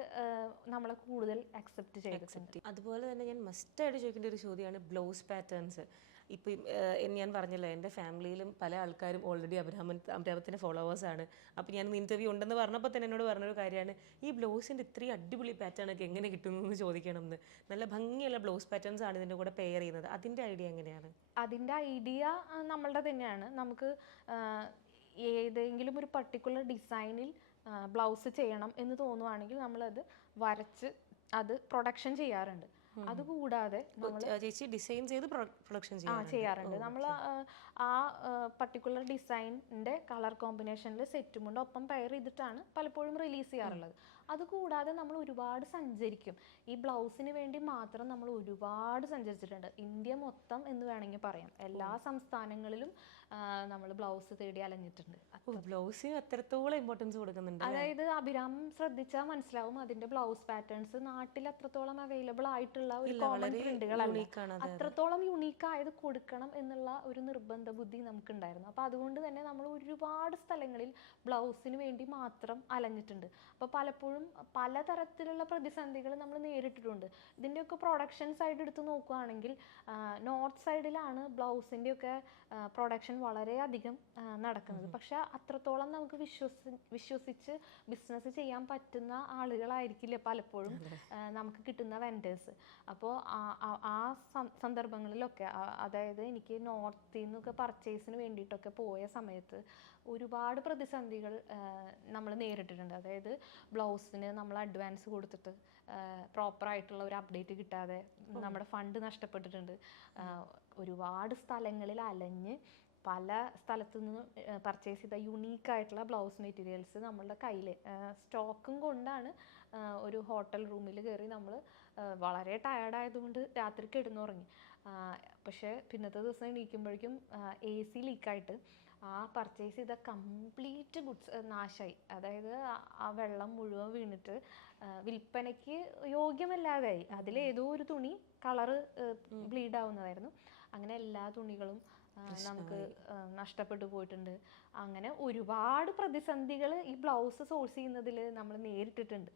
നമ്മളെ കൂടുതൽ അക്സെപ്റ്റ് ചെയ്തിട്ടുണ്ട്. അതുപോലെ തന്നെ ഞാൻ മസ്റ്റായിട്ട് ചോദിക്കേണ്ട ഒരു ചോദ്യമാണ് ബ്ലൗസ് പാറ്റേൺസ്. ഇപ്പം ഞാൻ പറഞ്ഞല്ലോ, എൻ്റെ ഫാമിലിയിലും പല ആൾക്കാരും ഓൾറെഡി അഭിരാമത്തിൻ്റെ ഫോളോവേഴ്സാണ്. അപ്പോൾ ഞാൻ ഇൻ്റർവ്യൂ ഉണ്ടെന്ന് പറഞ്ഞപ്പോൾ തന്നെ എന്നോട് പറഞ്ഞൊരു കാര്യമാണ്, ഈ ബ്ലൗസിൻ്റെ ഇത്രയും അടിപൊളി പാറ്റേൺ ഒക്കെ എങ്ങനെ കിട്ടുന്നു എന്ന് ചോദിക്കണം എന്ന്. നല്ല ഭംഗിയുള്ള ബ്ലൗസ് പാറ്റേൺസ് ആണ് ഇതിൻ്റെ കൂടെ പെയർ ചെയ്യുന്നത്. അതിൻ്റെ ഐഡിയ എങ്ങനെയാണ്? അതിൻ്റെ ഐഡിയ നമ്മളുടെ തന്നെയാണ്. നമുക്ക് ഏതെങ്കിലും ഒരു പർട്ടിക്കുലർ ഡിസൈനിൽ ബ്ലൗസ് ചെയ്യണം എന്ന് തോന്നുവാണെങ്കിൽ നമ്മളത് വരച്ച് അത് പ്രൊഡക്ഷൻ ചെയ്യാറുണ്ട്. അതുകൂടാതെ ചേച്ചി ഡിസൈൻ ചെയ്ത് പ്രൊഡക്ഷൻ ചെയ്യാറുണ്ട്. നമ്മൾ ആ പർട്ടിക്കുലർ ഡിസൈനിൻ്റെ കളർ കോമ്പിനേഷനിൽ സെറ്റും കൊണ്ട് ഒപ്പം പെയർ ചെയ്തിട്ടാണ് പലപ്പോഴും റിലീസ് ചെയ്യാറുള്ളത്. അതുകൂടാതെ നമ്മൾ ഒരുപാട് സഞ്ചരിക്കും. ഈ ബ്ലൗസിന് വേണ്ടി മാത്രം നമ്മൾ ഒരുപാട് സഞ്ചരിച്ചിട്ടുണ്ട്. ഇന്ത്യ മൊത്തം എന്ന് വേണമെങ്കിൽ പറയാം. എല്ലാ സംസ്ഥാനങ്ങളിലും നമ്മൾ ബ്ലൗസ് തേടി അലഞ്ഞിട്ടുണ്ട്. ബ്ലൗസിന് അത്രത്തോളം ഇമ്പോർട്ടൻസ് കൊടുക്കുന്നുണ്ട്. അതായത് അഭിരാമം ശ്രദ്ധിച്ചാൽ മനസ്സിലാവും അതിന്റെ ബ്ലൗസ് പാറ്റേൺസ് നാട്ടിൽ അത്രത്തോളം അവൈലബിൾ ആയിട്ടുള്ള ഒരു കോമൺ പ്രിന്റുകളല്ല. അത്രത്തോളം യുണീക്ക് ആയത് കൊടുക്കണം എന്നുള്ള ഒരു നിർബന്ധ ബുദ്ധി നമുക്കുണ്ടായിരുന്നു. അപ്പോൾ അതുകൊണ്ട് തന്നെ നമ്മൾ ഒരുപാട് സ്ഥലങ്ങളിൽ ബ്ലൗസിന് വേണ്ടി മാത്രം അലഞ്ഞിട്ടുണ്ട്. അപ്പോൾ പലപ്പോഴും പലതരത്തിലുള്ള പ്രതിസന്ധികൾ നമ്മൾ നേരിട്ടിട്ടുണ്ട്. ഇതിൻ്റെയൊക്കെ പ്രൊഡക്ഷൻ സൈഡ് എടുത്ത് നോക്കുകയാണെങ്കിൽ നോർത്ത് സൈഡിലാണ് ബ്ലൗസിൻ്റെയൊക്കെ പ്രൊഡക്ഷൻ വളരെയധികം നടക്കുന്നത്. പക്ഷെ അത്രത്തോളം നമുക്ക് വിശ്വസിച്ച് ബിസിനസ് ചെയ്യാൻ പറ്റുന്ന ആളുകളായിരിക്കില്ല പലപ്പോഴും നമുക്ക് കിട്ടുന്ന വെൻഡേഴ്സ്. അപ്പോൾ ആ സന്ദർഭങ്ങളിലൊക്കെ അതായത് എനിക്ക് നോർത്തിൽ നിന്നൊക്കെ പർച്ചേസിന് വേണ്ടിയിട്ടൊക്കെ പോയ സമയത്ത് ഒരുപാട് പ്രതിസന്ധികൾ നമ്മൾ നേരിട്ടിട്ടുണ്ട്. അതായത് ബ്ലൗസിന് നമ്മൾ അഡ്വാൻസ് കൊടുത്തിട്ട് പ്രോപ്പറായിട്ടുള്ള ഒരു അപ്ഡേറ്റ് കിട്ടാതെ നമ്മുടെ ഫണ്ട് നഷ്ടപ്പെട്ടിട്ടുണ്ട്. ഒരുപാട് സ്ഥലങ്ങളിൽ അലഞ്ഞ് പല സ്ഥലത്തു നിന്ന് പർച്ചേസ് ചെയ്ത യുണീക്കായിട്ടുള്ള ബ്ലൗസ് മെറ്റീരിയൽസ് നമ്മളുടെ കയ്യിൽ സ്റ്റോക്കും കൊണ്ടാണ് ഒരു ഹോട്ടൽ റൂമിൽ കയറി നമ്മൾ വളരെ ടയർഡായതുകൊണ്ട് രാത്രി കിടന്നുറങ്ങി. പക്ഷേ പിന്നത്തെ ദിവസം എണീക്കുമ്പോഴേക്കും AC ലീക്കായിട്ട് ആ പർച്ചേസ് ചെയ്ത കംപ്ലീറ്റ് ഗുഡ്സ് നാശമായി. അതായത് ആ വെള്ളം മുഴുവൻ വീണിട്ട് വിൽപ്പനയ്ക്ക് യോഗ്യമല്ലാതായി. അതിലേതോ ഒരു തുണി കളറ് ബ്ലീഡ് ആവുന്നതായിരുന്നു. അങ്ങനെ എല്ലാ തുണികളും നമുക്ക് നഷ്ടപ്പെട്ടു പോയിട്ടുണ്ട്. അങ്ങനെ ഒരുപാട് പ്രതിസന്ധികൾ ഈ ബ്ലൗസ് സോഴ്സ് ചെയ്യുന്നതിൽ നമ്മൾ നേരിട്ടിട്ടുണ്ട്.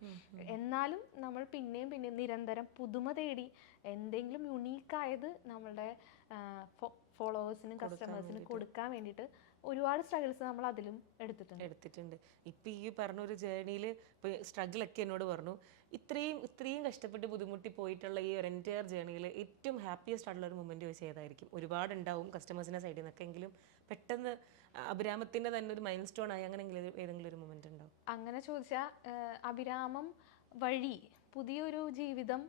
എന്നാലും നമ്മൾ പിന്നെയും നിരന്തരം പുതുമ തേടി എന്തെങ്കിലും യുണീക്കായത് നമ്മളുടെ ഫോളോവേഴ്സിനും കസ്റ്റമേഴ്സിനും കൊടുക്കാൻ വേണ്ടിയിട്ട് ഒരുപാട് സ്ട്രഗിൾസ് നമ്മൾ അതിലും എടുത്തിട്ടുണ്ട്. ഇപ്പം ഈ പറഞ്ഞൊരു ജേർണിയിൽ ഇപ്പോൾ സ്ട്രഗിളൊക്കെ എന്നോട് പറഞ്ഞു. ഇത്രയും കഷ്ടപ്പെട്ട് ബുദ്ധിമുട്ടി പോയിട്ടുള്ള ഈ ഒരു എൻറ്റയർ ജേർണിയിൽ ഏറ്റവും ഹാപ്പിയസ്റ്റ് ആയിട്ടുള്ള ഒരു മൊമെൻറ്റ് വെച്ച് ഏതായിരിക്കും? ഒരുപാടുണ്ടാവും കസ്റ്റമേഴ്സിൻ്റെ സൈഡിൽ നിന്നൊക്കെ, എങ്കിലും പെട്ടെന്ന് അഭിരാമത്തിൻ്റെ തന്നെ ഒരു മൈൽ സ്റ്റോൺ ആയി അങ്ങനെയെങ്കിലും ഏതെങ്കിലും ഒരു മൊമെൻറ്റ് ഉണ്ടാവും? അങ്ങനെ ചോദിച്ചാൽ അഭിരാമം വഴി പുതിയൊരു ജീവിതം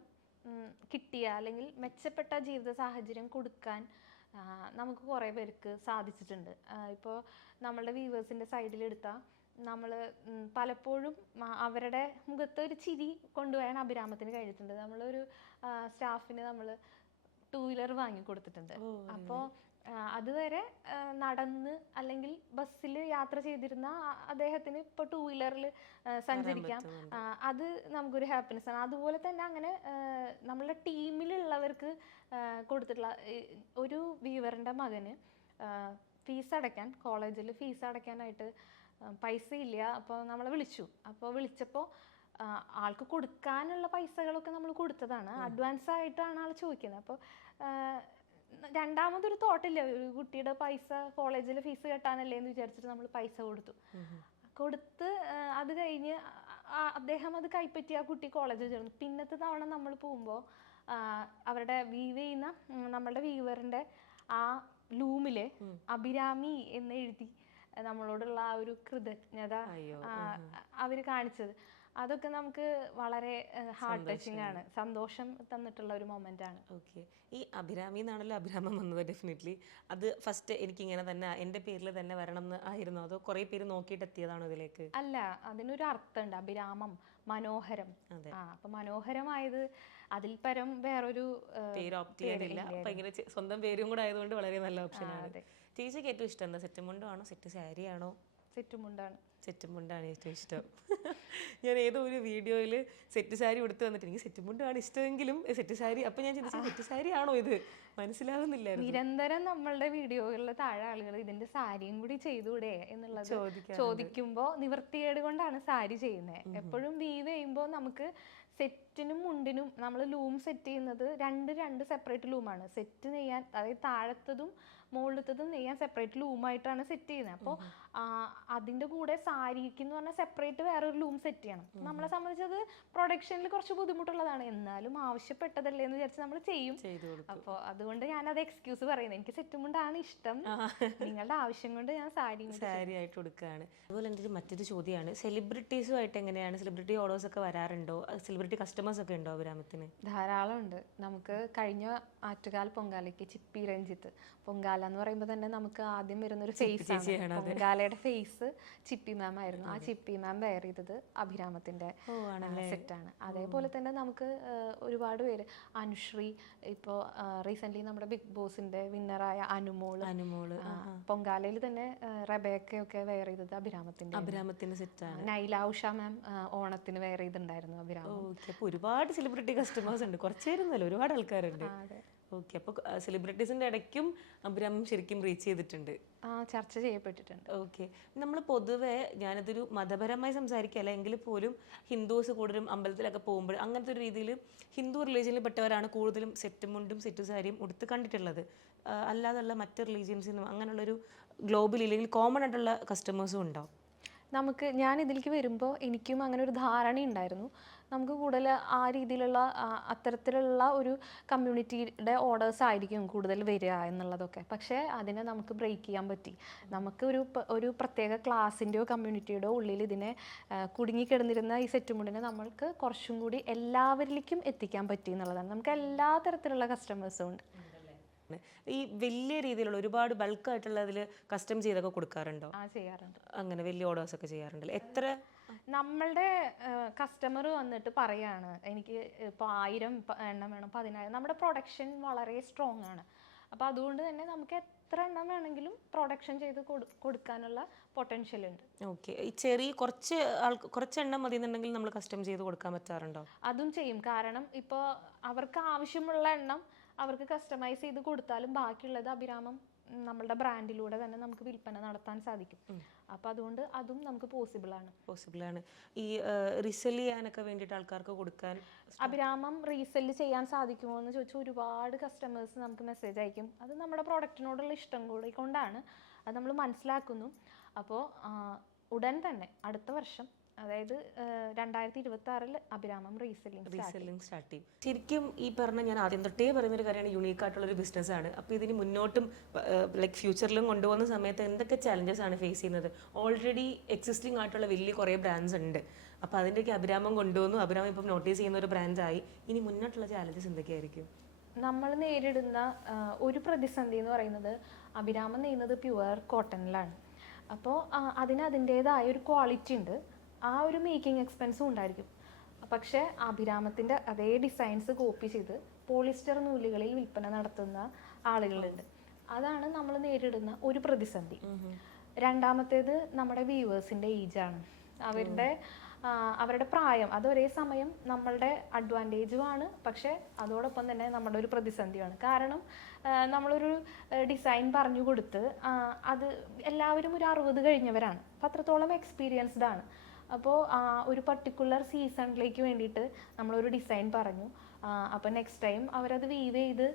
കിട്ടിയ അല്ലെങ്കിൽ മെച്ചപ്പെട്ട ജീവിത സാഹചര്യം കൊടുക്കാൻ നമുക്ക് കുറേ പേർക്ക് സാധിച്ചിട്ടുണ്ട്. ഇപ്പോൾ നമ്മളുടെ വ്യൂവേഴ്സിൻ്റെ സൈഡിലെടുത്താൽ നമ്മൾ പലപ്പോഴും അവരുടെ മുഖത്ത് ഒരു ചിരി കൊണ്ടുപോകാൻ അഭിരാമത്തിന് കഴിഞ്ഞിട്ടുണ്ട്. നമ്മളൊരു സ്റ്റാഫിന് നമ്മൾ 2 വീലർ വാങ്ങി കൊടുത്തിട്ടുണ്ട്. അപ്പോൾ അതുവരെ നടന്ന് അല്ലെങ്കിൽ ബസ്സിൽ യാത്ര ചെയ്തിരുന്ന അദ്ദേഹത്തിന് ഇപ്പോൾ 2 വീലറിൽ സഞ്ചരിക്കാം. അത് നമുക്കൊരു ഹാപ്പിനെസ് ആണ്. അതുപോലെ തന്നെ അങ്ങനെ നമ്മളുടെ ടീമിലുള്ളവർക്ക് കൊടുത്തിട്ടുള്ള ഒരു വീവറിൻ്റെ മകന് ഫീസ് അടയ്ക്കാൻ, കോളേജിൽ ഫീസ് അടയ്ക്കാനായിട്ട് പൈസ ഇല്ല. അപ്പോൾ നമ്മളെ വിളിച്ചപ്പോൾ ആൾക്ക് കൊടുക്കാനുള്ള പൈസകളൊക്കെ നമ്മൾ കൊടുത്തതാണ്. അഡ്വാൻസ് ആയിട്ടാണ് ആൾ ചോദിക്കുന്നത്. അപ്പോൾ രണ്ടാമതൊരു തോട്ടില്ല, ഒരു കുട്ടിയുടെ പൈസ കോളേജിൽ ഫീസ് കെട്ടാനല്ലേ എന്ന് വിചാരിച്ചിട്ട് നമ്മൾ പൈസ കൊടുത്ത് അത് കഴിഞ്ഞ് അദ്ദേഹം അത് കൈപ്പറ്റി ആ കുട്ടി കോളേജിൽ ചേർന്നു. പിന്നത്തെ തവണ നമ്മൾ പോകുമ്പോൾ അവരുടെ വീവ് ചെയ്യുന്ന നമ്മളുടെ വീവറിൻ്റെ ആ ലൂമില് അഭിരാമി എന്ന് എഴുതി നമ്മളോടുള്ള ആ ഒരു കൃതജ്ഞത അവര് കാണിച്ചത്, അതൊക്കെ നമുക്ക് വളരെ ഹാർട്ട് ടച്ചിങ് ആണ്, സന്തോഷം തന്നിട്ടുള്ള ഒരു മൊമെന്റ് ആണ്. ഓക്കെ, ഈ അഭിരാമി എന്നാണല്ലോ അഭിരാമം വന്നത്. ഡെഫിനറ്റ്ലി അത് ഫസ്റ്റ് എനിക്കിങ്ങനെ തന്നെ എൻ്റെ പേരിൽ തന്നെ വരണം എന്ന് ആയിരുന്നു, അതോ കുറേ പേര് നോക്കിയിട്ട് എത്തിയതാണോ ഇതിലേക്ക്? അല്ല, അതിനൊരു അർത്ഥമുണ്ട്. അഭിരാമം, മനോഹരം. അപ്പൊ മനോഹരമായത് അതിൽ പരം വേറൊരു പേര് ഓപ്റ്റ് ചെയ്യാനില്ല. അപ്പൊ ഇങ്ങനെ സ്വന്തം പേരും കൂടെ ആയതുകൊണ്ട് വളരെ നല്ല ഓപ്ഷനാണ്. ചേച്ചിക്ക് ഏറ്റവും ഇഷ്ടം എന്താ? സെറ്റ് മുണ്ടാണോ സെറ്റ് സാരി ആണോ? സെറ്റ് മുണ്ടാണ്. സെറ്റ് മുണ്ടാണ് ഏറ്റവും ഇഷ്ടം. ഞാൻ ഏതോ ഒരു വീഡിയോയിൽ സെറ്റ് സാരി ഉടുത്ത് വന്നിട്ട് എനിക്ക് സെറ്റ് മുണ്ടാണ് ഇഷ്ടമെങ്കിലും സെറ്റ് സാരി, അപ്പം ഞാൻ ചിന്തിച്ചു സെറ്റ് സാരി ആണോ ഇത്, മനസ്സിലാവുന്നില്ല. നിരന്തരം നമ്മളുടെ വീഡിയോകളിലെ താഴെ ആളുകൾ ഇതിന്റെ സാരിയും കൂടി ചെയ്തുകൂടെ എന്നുള്ളത് ചോദിക്കുമ്പോൾ നിവൃത്തികേട് കൊണ്ടാണ് സാരി ചെയ്യുന്നത്. എപ്പോഴും വീവ് ചെയ്യുമ്പോൾ നമുക്ക് സെറ്റിനും മുണ്ടിനും നമ്മൾ ലൂം സെറ്റ് ചെയ്യുന്നത് രണ്ട് സെപ്പറേറ്റ് ലൂമാണ്. സെറ്റ് നെയ്യാൻ, അതായത് താഴത്തതും മുകളിലത്തതും നെയ്യാൻ സെപ്പറേറ്റ് ലൂമായിട്ടാണ് സെറ്റ് ചെയ്യുന്നത്. അപ്പോൾ അതിൻ്റെ കൂടെ സാരിക്ക് എന്ന് പറഞ്ഞാൽ സെപ്പറേറ്റ് വേറൊരു ലൂം സെറ്റ് ചെയ്യണം. നമ്മളെ സംബന്ധിച്ചത് പ്രൊഡക്ഷനിൽ കുറച്ച് ബുദ്ധിമുട്ടുള്ളതാണ്, എന്നാലും ആവശ്യപ്പെട്ടതല്ലേ എന്ന് വിചാരിച്ച് നമ്മൾ ചെയ്യും. അപ്പോൾ അതുകൊണ്ട് ഞാനത് എക്സ്ക്യൂസ് പറയുന്നത്, എനിക്ക് സെറ്റും കൊണ്ടാണ് ഇഷ്ടം, നിങ്ങളുടെ ആവശ്യം കൊണ്ട് ഞാൻ സാരി ആയിട്ട് കൊടുക്കുകയാണ്. അതുപോലെ എൻ്റെ ഒരു മറ്റൊരു ചോദ്യമാണ്, സെലിബ്രിറ്റീസുമായിട്ട് എങ്ങനെയാണ്? സെലിബ്രിറ്റി ഓർഡേഴ്സ് ഒക്കെ വരാറുണ്ടോ? സെലിബ്രിറ്റി കസ്റ്റമേഴ്സ് ഒക്കെ ഉണ്ടോ അഭിരാമത്തിന്? ധാരാളം ഉണ്ട്. നമുക്ക് കഴിഞ്ഞ ആറ്റുകാൽ പൊങ്കാലയ്ക്ക് ചിപ്പി രഞ്ജിത്ത്, പൊങ്കാല എന്ന് പറയുമ്പോൾ തന്നെ നമുക്ക് ആദ്യം വരുന്നൊരു ഫേസ് ആണ്, പൊങ്കാലയുടെ ഫേസ് ചിപ്പി മാം ആയിരുന്നു. ആ ചിപ്പി മാം വെയർ ചെയ്തത് അഭിരാമത്തിന്റെ സെറ്റാണ്. അതേപോലെ തന്നെ നമുക്ക് ഒരുപാട് പേര്, അനുശ്രീ, ഇപ്പോൾ റീസെന്റ് നമ്മുടെ ബിഗ് ബോസിന്റെ വിന്നറായ അനുമോള്, പൊങ്കാലയിൽ തന്നെ റബേക്കയൊക്കെ വെയർ ചെയ്തത് അഭിരാമത്തിന്റെ സെറ്റാണ്. നൈല ഉഷ മാം ഓണത്തിന് വെയർ ചെയ്തിട്ടുണ്ടായിരുന്നു അഭിരാമം. ഒരുപാട് സെലിബ്രിറ്റി കസ്റ്റമേഴ്സ് ഉണ്ട്, കുറച്ചേരുന്നല്ലോ, ഒരുപാട് ആൾക്കാരുണ്ട്. ഓക്കെ, അപ്പോൾ സെലിബ്രിറ്റീസിന്റെ ഇടയ്ക്കും അഭിരാമം ശരിക്കും റീച്ച് ചെയ്തിട്ടുണ്ട്, ചർച്ച ചെയ്യപ്പെട്ടിട്ടുണ്ട്. ഓക്കെ. നമ്മൾ പൊതുവെ, ഞാനിതൊരു മതപരമായി സംസാരിക്കല്ല എങ്കിൽ പോലും ഹിന്ദുസ് കൂടുതലും അമ്പലത്തിലൊക്കെ പോകുമ്പോൾ അങ്ങനത്തെ ഒരു രീതിയിൽ ഹിന്ദു റിലീജിയനിൽ പെട്ടവരാണ് കൂടുതലും സെറ്റ് മുണ്ടും സെറ്റ് സാരിയും ഉടുത്ത് കണ്ടിട്ടുള്ളത്. അല്ലാതുള്ള മറ്റ് റിലീജിയൻസിനും അങ്ങനെയുള്ളൊരു ഗ്ലോബൽ ഇല്ലെങ്കിൽ കോമൺ ആയിട്ടുള്ള കസ്റ്റമേഴ്സും ഉണ്ടാവും. ഞാൻ ഇതിലേക്ക് വരുമ്പോൾ എനിക്കും അങ്ങനെ ഒരു ധാരണ ഉണ്ടായിരുന്നു. നമുക്ക് കൂടുതൽ ആ രീതിയിലുള്ള അത്തരത്തിലുള്ള ഒരു കമ്മ്യൂണിറ്റിയുടെ ഓർഡേഴ്സ് ആയിരിക്കും കൂടുതൽ വരിക എന്നുള്ളതൊക്കെ. പക്ഷേ അതിനെ നമുക്ക് ബ്രേക്ക് ചെയ്യാൻ പറ്റി. നമുക്ക് ഒരു പ്രത്യേക ക്ലാസ്സിൻ്റെയോ കമ്മ്യൂണിറ്റിയുടെയോ ഉള്ളിൽ ഇതിനെ കുടുങ്ങിക്കിടന്നിരുന്ന ഈ സെറ്റുമുണ്ടിനെ നമ്മൾക്ക് കുറച്ചും കൂടി എല്ലാവരിലേക്കും എത്തിക്കാൻ പറ്റി എന്നുള്ളതാണ്. നമുക്ക് എല്ലാ തരത്തിലുള്ള കസ്റ്റമേഴ്സും ഉണ്ട്. ഈ വലിയ രീതിയിലുള്ള ഒരുപാട് ബൾക്കായിട്ടുള്ളതിൽ കസ്റ്റം ചെയ്തൊക്കെ കൊടുക്കാറുണ്ടോ? ചെയ്യാറുണ്ട്. അങ്ങനെ വലിയ ഓർഡേഴ്സ് ഒക്കെ ചെയ്യാറുണ്ടല്ലോ. എത്ര നമ്മളുടെ കസ്റ്റമർ വന്നിട്ട് പറയാണ്, എനിക്ക് ഇപ്പോൾ 1000 എണ്ണം വേണം, 10,000. നമ്മുടെ പ്രൊഡക്ഷൻ വളരെ സ്ട്രോങ് ആണ്. അപ്പോൾ അതുകൊണ്ട് തന്നെ നമുക്ക് എത്ര എണ്ണം വേണമെങ്കിലും പ്രൊഡക്ഷൻ ചെയ്ത് കൊടുക്കാനുള്ള പൊട്ടൻഷ്യൽ ഉണ്ട്. ഓക്കെ. ഈ ചെറിയ കുറച്ച് എണ്ണം മതി എന്നുണ്ടെങ്കിൽ നമ്മൾ കസ്റ്റം ചെയ്ത് കൊടുക്കാൻ പറ്റാറുണ്ടോ? അതും ചെയ്യും. കാരണം ഇപ്പോൾ അവർക്ക് ആവശ്യമുള്ള എണ്ണം അവർക്ക് കസ്റ്റമൈസ് ചെയ്ത് കൊടുത്താലും ബാക്കിയുള്ളത് അഭിരാമം നമ്മളുടെ ബ്രാൻഡിലൂടെ തന്നെ നമുക്ക് വിൽപ്പന നടത്താൻ സാധിക്കും. അപ്പം അതുകൊണ്ട് അതും നമുക്ക് പോസിബിൾ ആണ്. ഈ റീസെല് ചെയ്യാനൊക്കെ വേണ്ടിയിട്ട് ആൾക്കാർക്ക് കൊടുക്കാൻ അഭിരാമം റീസെല് ചെയ്യാൻ സാധിക്കുമോ എന്ന് ചോദിച്ചാൽ ഒരുപാട് കസ്റ്റമേഴ്സ് നമുക്ക് മെസ്സേജ് അയക്കും. അത് നമ്മുടെ പ്രോഡക്റ്റിനോടുള്ള ഇഷ്ടം കൂടി കൊണ്ടാണ്, അത് നമ്മൾ മനസ്സിലാക്കുന്നു. അപ്പോൾ ഉടൻ തന്നെ അടുത്ത വർഷം, അതായത് 2026 അഭിരാമം റീസെല്ലിംഗ് സ്റ്റാർട്ട് ചെയ്യും. ശരിക്കും ഈ പറഞ്ഞ, ഞാൻ ആദ്യം തൊട്ടേ പറയുന്നൊരു കാര്യമാണ്, യുണീക്ക് ആയിട്ടുള്ളൊരു ബിസിനസ്സാണ്. അപ്പോൾ ഇതിന് മുന്നോട്ടും ലൈക്ക് ഫ്യൂച്ചറിലും കൊണ്ടുപോകുന്ന സമയത്ത് എന്തൊക്കെ ചാലഞ്ചസ് ആണ് ഫേസ് ചെയ്യുന്നത്? ഓൾറെഡി എക്സിസ്റ്റിംഗ് ആയിട്ടുള്ള വലിയ കുറേ ബ്രാൻഡ്സ് ഉണ്ട്. അപ്പോൾ അതിൻ്റെയൊക്കെ അഭിരാമം കൊണ്ടുവന്നു, അഭിരാമം ഇപ്പം നോട്ടീസ് ചെയ്യുന്ന ഒരു ബ്രാൻഡായി. ഇനി മുന്നോട്ടുള്ള ചാലഞ്ചസ് എന്തൊക്കെയായിരിക്കും? നമ്മൾ നേരിടുന്ന ഒരു പ്രതിസന്ധി എന്ന് പറയുന്നത്, അഭിരാമം നെയ്യുന്നത് പ്യുവർ കോട്ടണിലാണ്. അപ്പോൾ അതിന് അതിൻ്റേതായ ഒരു ക്വാളിറ്റി ഉണ്ട്, ആ ഒരു മേക്കിംഗ് എക്സ്പെൻസും ഉണ്ടായിരിക്കും. പക്ഷേ അഭിരാമത്തിൻ്റെ അതേ ഡിസൈൻസ് കോപ്പി ചെയ്ത് പോളിസ്റ്റർ നൂലുകളിൽ വിൽപ്പന നടത്തുന്ന ആളുകളുണ്ട്. അതാണ് നമ്മൾ നേരിടുന്ന ഒരു പ്രതിസന്ധി. രണ്ടാമത്തേത് നമ്മുടെ വ്യൂവേഴ്സിൻ്റെ ഏജാണ്. അവരുടെ പ്രായം അത് ഒരേ സമയം നമ്മളുടെ അഡ്വാൻറ്റേജുമാണ്, പക്ഷേ അതോടൊപ്പം തന്നെ നമ്മുടെ ഒരു പ്രതിസന്ധിയാണ്. കാരണം നമ്മളൊരു ഡിസൈൻ പറഞ്ഞു കൊടുത്ത് അത് എല്ലാവരും ഒരു 60 കഴിഞ്ഞവരാണ്, അപ്പം അത്രത്തോളം എക്സ്പീരിയൻസ്ഡ് ആണ്. അപ്പോൾ ഒരു പർട്ടിക്കുലർ സീസണിലേക്ക് വേണ്ടിയിട്ട് നമ്മളൊരു ഡിസൈൻ പറഞ്ഞു. അപ്പോൾ നെക്സ്റ്റ് ടൈം അവരത് വീവ് ചെയ്ത്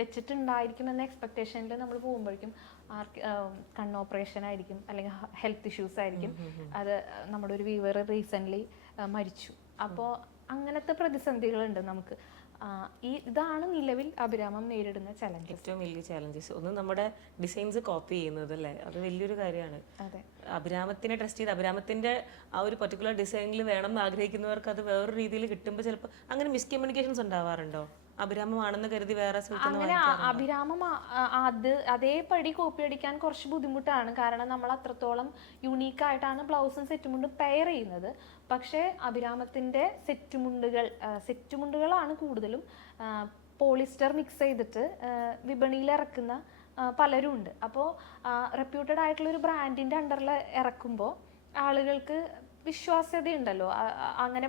വെച്ചിട്ടുണ്ടായിരിക്കുമെന്ന എക്സ്പെക്ടേഷനിൽ നമ്മൾ പോകുമ്പോഴേക്കും കണ്ണ് ഓപ്പറേഷൻ ആയിരിക്കും, അല്ലെങ്കിൽ ഹെൽത്ത് ഇഷ്യൂസ് ആയിരിക്കും. അത് നമ്മുടെ ഒരു വീവർ റീസെൻ്റ്ലി മരിച്ചു. അപ്പോൾ അങ്ങനത്തെ പ്രതിസന്ധികളുണ്ട് നമുക്ക്. ഇതാണ് നിലവിൽ അഭിരാമം നേരിടുന്ന ചലഞ്ചസ്, ഏറ്റവും വലിയ ചലഞ്ചസ്. ഒന്ന് നമ്മുടെ ഡിസൈൻസ് കോപ്പി ചെയ്യുന്നത് അല്ലേ, അത് വലിയൊരു കാര്യമാണ്. അതെ, അഭിരാമത്തിനെ ട്രസ്റ്റ് ചെയ്ത് അഭിരാമത്തിന്റെ ആ ഒരു പർട്ടിക്കുലർ ഡിസൈനിൽ വേണം എന്ന് ആഗ്രഹിക്കുന്നവർക്ക് അത് വേറൊരു രീതിയിൽ കിട്ടുമ്പോൾ ചിലപ്പോൾ അങ്ങനെ മിസ്കമ്മ്യൂണിക്കേഷൻസ് ഉണ്ടാവാറുണ്ടോ? അഭിരാമമാണെന്ന് കരുതി വേറെ അങ്ങനെ അഭിരാമം അതേപടി കോപ്പി അടിക്കാൻ കുറച്ച് ബുദ്ധിമുട്ടാണ്. കാരണം നമ്മൾ അത്രത്തോളം യുണീക്കായിട്ടാണ് ബ്ലൗസും സെറ്റുമുണ്ടും പെയർ ചെയ്യുന്നത്. പക്ഷേ അഭിരാമത്തിൻ്റെ സെറ്റുമുണ്ടുകളാണ് കൂടുതലും പോളിസ്റ്റർ മിക്സ് ചെയ്തിട്ട് വിപണിയിൽ ഇറക്കുന്ന പലരും ഉണ്ട്. അപ്പോൾ റെപ്യൂട്ടഡ് ആയിട്ടുള്ളൊരു ബ്രാൻഡിൻ്റെ അണ്ടറിൽ ഇറക്കുമ്പോൾ ആളുകൾക്ക് വിശ്വാസ്യതയുണ്ടല്ലോ, അങ്ങനെ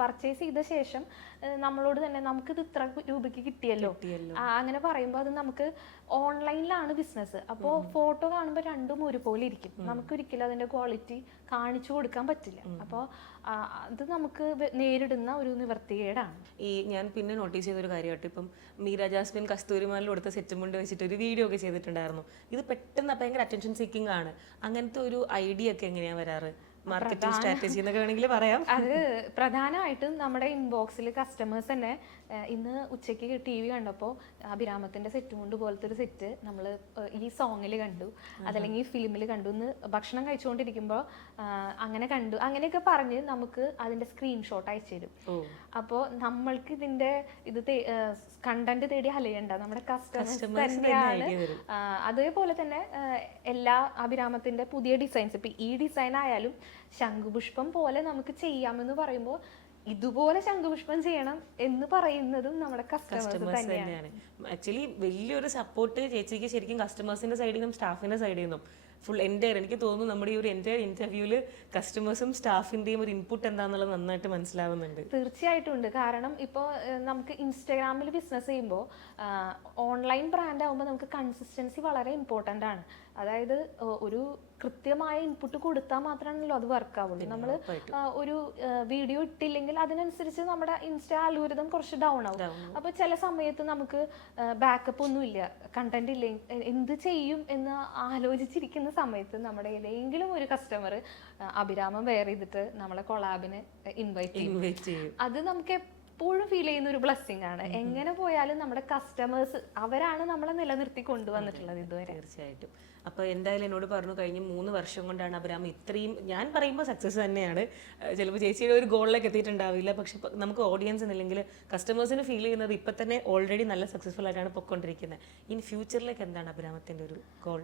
പർച്ചേസ് ചെയ്ത ശേഷം നമ്മളോട് തന്നെ നമുക്കിത് ഇത്ര രൂപയ്ക്ക് കിട്ടിയല്ലോ അങ്ങനെ പറയുമ്പോൾ അത് നമുക്ക് ഓൺലൈനിലാണ് ബിസിനസ്. അപ്പോൾ ഫോട്ടോ കാണുമ്പോൾ രണ്ടും ഒരുപോലെ ഇരിക്കും, നമുക്കൊരിക്കലും അതിൻ്റെ ക്വാളിറ്റി കാണിച്ചു കൊടുക്കാൻ പറ്റില്ല. അപ്പോൾ അത് നമുക്ക് നേരിടുന്ന ഒരു നിവർത്തികേടാണ്. ഞാൻ പിന്നെ നോട്ടീസ് ചെയ്തൊരു കാര്യമായിട്ട്, ഇപ്പം മീര ജാസ്മിൻ കസ്തൂരിമാനിൽ കൊടുത്ത സെറ്റും കൊണ്ട് വെച്ചിട്ട് ഒരു വീഡിയോ ഒക്കെ ചെയ്തിട്ടുണ്ടായിരുന്നു. ഇത് പെട്ടെന്ന് ഭയങ്കര അറ്റൻഷൻ സീക്കിംഗ് ആണ്. അങ്ങനത്തെ ഒരു ഐഡിയ ഒക്കെ എങ്ങനെയാണ് വരാറ്? മാർക്കറ്റിംഗ് സ്ട്രാറ്റജി എന്നൊക്കെ വേണമെങ്കിൽ പറയാം. അത് പ്രധാനമായിട്ടും നമ്മുടെ ഇൻബോക്സിൽ കസ്റ്റമേഴ്സ് തന്നെ ഇന്ന് ഉച്ചയ്ക്ക് TV കണ്ടപ്പോൾ അഭിരാമത്തിന്റെ സെറ്റ് കൊണ്ട് പോലത്തെ ഒരു സെറ്റ് നമ്മൾ ഈ സോങ്ങിൽ കണ്ടു, അതല്ലെങ്കിൽ ഈ ഫിലിമിൽ കണ്ടു, ഇന്ന് ഭക്ഷണം കഴിച്ചുകൊണ്ടിരിക്കുമ്പോൾ അങ്ങനെ കണ്ടു, അങ്ങനെയൊക്കെ പറഞ്ഞ് നമുക്ക് അതിന്റെ സ്ക്രീൻഷോട്ട് അയച്ചു തരും. അപ്പോൾ നമ്മൾക്ക് ഇതിന്റെ കണ്ടന്റ് തേടി അലയണ്ട, നമ്മുടെ കസ്റ്റമേഴ്സ് തന്നെയാണ്. അതേപോലെ തന്നെ എല്ലാ അഭിരാമത്തിന്റെ പുതിയ ഡിസൈൻസ്, ഇപ്പൊ ഈ ഡിസൈൻ ആയാലും ശംഖുപുഷ്പം പോലെ നമുക്ക് ചെയ്യാമെന്ന് പറയുമ്പോൾ ഇതുപോലെ ശംഖുപുഷ്പം ചെയ്യണം എന്ന് പറയുന്നതും നമ്മുടെ കസ്റ്റമേഴ്സ് തന്നെയാണ്. ആക്ച്വലി വലിയൊരു സപ്പോർട്ട് ചേച്ചിക്ക് ശരിക്കും കസ്റ്റമേഴ്സിന്റെ സൈഡിൽ നിന്നും സ്റ്റാഫിന്റെ സൈഡിൽ നിന്നും ഫുൾ എൻ്റെ എനിക്ക് തോന്നുന്നു നമ്മുടെ ഈ ഒരു എൻ്റെ ഇന്റർവ്യൂവിൽ കസ്റ്റമേഴ്സും സ്റ്റാഫിന്റെയും ഒരു ഇൻപുട്ട് എന്താണെന്നുള്ളത് നന്നായിട്ട് മനസ്സിലാവുന്നുണ്ട്. തീർച്ചയായിട്ടും ഉണ്ട്. കാരണം ഇപ്പോൾ നമുക്ക് ഇൻസ്റ്റാഗ്രാമിൽ ബിസിനസ് ചെയ്യുമ്പോൾ ഓൺലൈൻ ബ്രാൻഡ് ആകുമ്പോൾ നമുക്ക് കൺസിസ്റ്റൻസി വളരെ ഇമ്പോർട്ടൻ്റ് ആണ്. അതായത് ഒരു കൃത്യമായ ഇൻപുട്ട് കൊടുത്താൽ മാത്രമാണല്ലോ അത് വർക്ക് ആവുള്ളൂ. നമ്മൾ ഒരു വീഡിയോ ഇട്ടില്ലെങ്കിൽ അതിനനുസരിച്ച് നമ്മുടെ ഇൻസ്റ്റ അൽഗോരിതം കുറച്ച് ഡൗൺ ആവും. അപ്പോൾ ചില സമയത്ത് നമുക്ക് ബാക്കപ്പ് ഒന്നുമില്ല, കണ്ടന്റ് ഇല്ല, എന്ത് ചെയ്യും എന്ന് ആലോചിച്ചിരിക്കുന്ന സമയത്ത് നമ്മുടെ ഏതെങ്കിലും ഒരു കസ്റ്റമർ അഭിരാമം വെയർ ചെയ്തിട്ട് നമ്മളെ കൊളാബിന് ഇൻവൈറ്റ് ചെയ്യും. അത് നമുക്ക് എപ്പോഴും ഫീൽ ചെയ്യുന്ന ഒരു ബ്ലെസ്സിങ് ആണ്. എങ്ങനെ പോയാലും നമ്മുടെ കസ്റ്റമേഴ്സ് അവരാണ് നമ്മളെ നിലനിർത്തി കൊണ്ടുവന്നിട്ടുള്ളത് ഇതുവരെ. തീർച്ചയായിട്ടും. അപ്പോൾ എന്തായാലും എന്നോട് പറഞ്ഞു കഴിഞ്ഞ 3 വർഷം കൊണ്ടാണ് അഭിരാമ ഇത്രയും, ഞാൻ പറയുമ്പോൾ സക്സസ് തന്നെയാണ്, ചിലപ്പോൾ ചേച്ചിയുടെ ഒരു ഗോളിലേക്ക് എത്തിയിട്ടുണ്ടാവില്ല, പക്ഷെ നമുക്ക് ഓഡിയൻസിന് അല്ലെങ്കിൽ കസ്റ്റമേഴ്സിന് ഫീൽ ചെയ്യുന്നത് ഇപ്പം തന്നെ ഓൾറെഡി നല്ല സക്സസ്ഫുൾ ആയിട്ടാണ് പൊയ്ക്കൊണ്ടിരിക്കുന്നത്. ഇനി ഫ്യൂച്ചറിലേക്ക് എന്താണ് അഭിരാമത്തിൻ്റെ ഒരു ഗോൾ?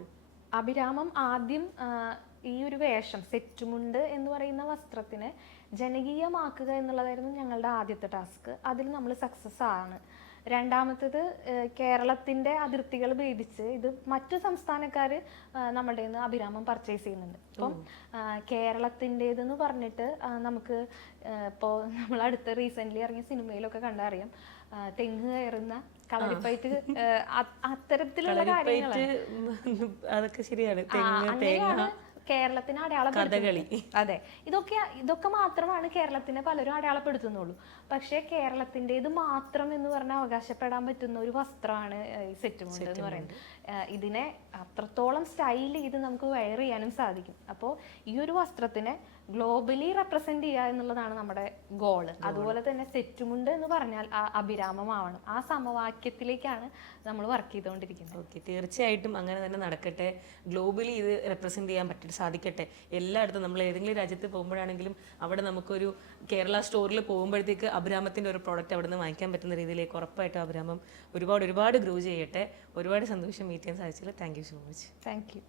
അഭിരാമം ആദ്യം ഈ ഒരു വേഷം സെറ്റുമുണ്ട് എന്ന് പറയുന്ന വസ്ത്രത്തിനെ ജനകീയമാക്കുക എന്നുള്ളതായിരുന്നു ഞങ്ങളുടെ ആദ്യത്തെ ടാസ്ക്. അതിൽ നമ്മൾ സക്സസ് ആണ്. രണ്ടാമത്തേത് കേരളത്തിൻ്റെ അതിർത്തികൾ ഭേദിച്ച് ഇത് മറ്റു സംസ്ഥാനക്കാർ നമ്മുടെ നിന്ന് അഭിരാമം പർച്ചേസ് ചെയ്യുന്നുണ്ട്. അപ്പം കേരളത്തിൻ്റെതെന്ന് പറഞ്ഞിട്ട് നമുക്ക് ഇപ്പോൾ നമ്മൾ അടുത്ത റീസെൻ്റ്ലി ഇറങ്ങിയ സിനിമയിലൊക്കെ കണ്ടറിയാം, തെങ്ങ് കയറുന്ന കളരിപ്പയറ്റ്, അത്തരത്തിലുള്ള കാര്യങ്ങൾ. അതൊക്കെ ശരിയാണ്. അങ്ങനെയാണ് കേരളത്തിനെ അടയാളപ്പെടുത്തുന്നത്. അതെ, ഇതൊക്കെ മാത്രമാണ് കേരളത്തിനെ പലരും അടയാളപ്പെടുത്തുന്നുള്ളൂ. പക്ഷേ കേരളത്തിൻ്റെത് മാത്രം എന്ന് പറഞ്ഞാൽ അവകാശപ്പെടാൻ പറ്റുന്ന ഒരു വസ്ത്രമാണ് ഈ സെറ്റുമുണ്ട് എന്ന് പറയുന്നത്. ഇതിനെ അത്രത്തോളം സ്റ്റൈൽ ചെയ്ത് നമുക്ക് വെയർ ചെയ്യാനും സാധിക്കും. അപ്പോൾ ഈ ഒരു വസ്ത്രത്തിനെ ഗ്ലോബലി റെപ്രസെന്റ് ചെയ്യുക എന്നുള്ളതാണ് നമ്മുടെ ഗോള്. അതുപോലെ തന്നെ സെറ്റുമുണ്ട് എന്ന് പറഞ്ഞാൽ അഭിരാമമാവണം. ആ സമവാക്യത്തിലേക്കാണ് നമ്മൾ വർക്ക് ചെയ്തുകൊണ്ടിരിക്കുന്നത്. ഓക്കെ, തീർച്ചയായിട്ടും അങ്ങനെ തന്നെ നടക്കട്ടെ. ഗ്ലോബലി ഇത് റെപ്രസെന്റ് ചെയ്യാൻ സാധിക്കട്ടെ. എല്ലായിടത്തും നമ്മൾ ഏതെങ്കിലും രാജ്യത്ത് പോകുമ്പോഴാണെങ്കിലും അവിടെ നമുക്കൊരു കേരള സ്റ്റോറിൽ പോകുമ്പോഴത്തേക്ക് അഭിരാമത്തിൻ്റെ ഒരു പ്രോഡക്റ്റ് അവിടെ നിന്ന് വാങ്ങിക്കാൻ പറ്റുന്ന രീതിയിലേക്ക് ഉറപ്പായിട്ടും അഭിരാമം ഒരുപാട് ഗ്രോ ചെയ്യട്ടെ. ഒരുപാട് സന്തോഷം മീറ്റ് ചെയ്യാൻ സാധിച്ചതിൽ. Thank you so much. Thank you.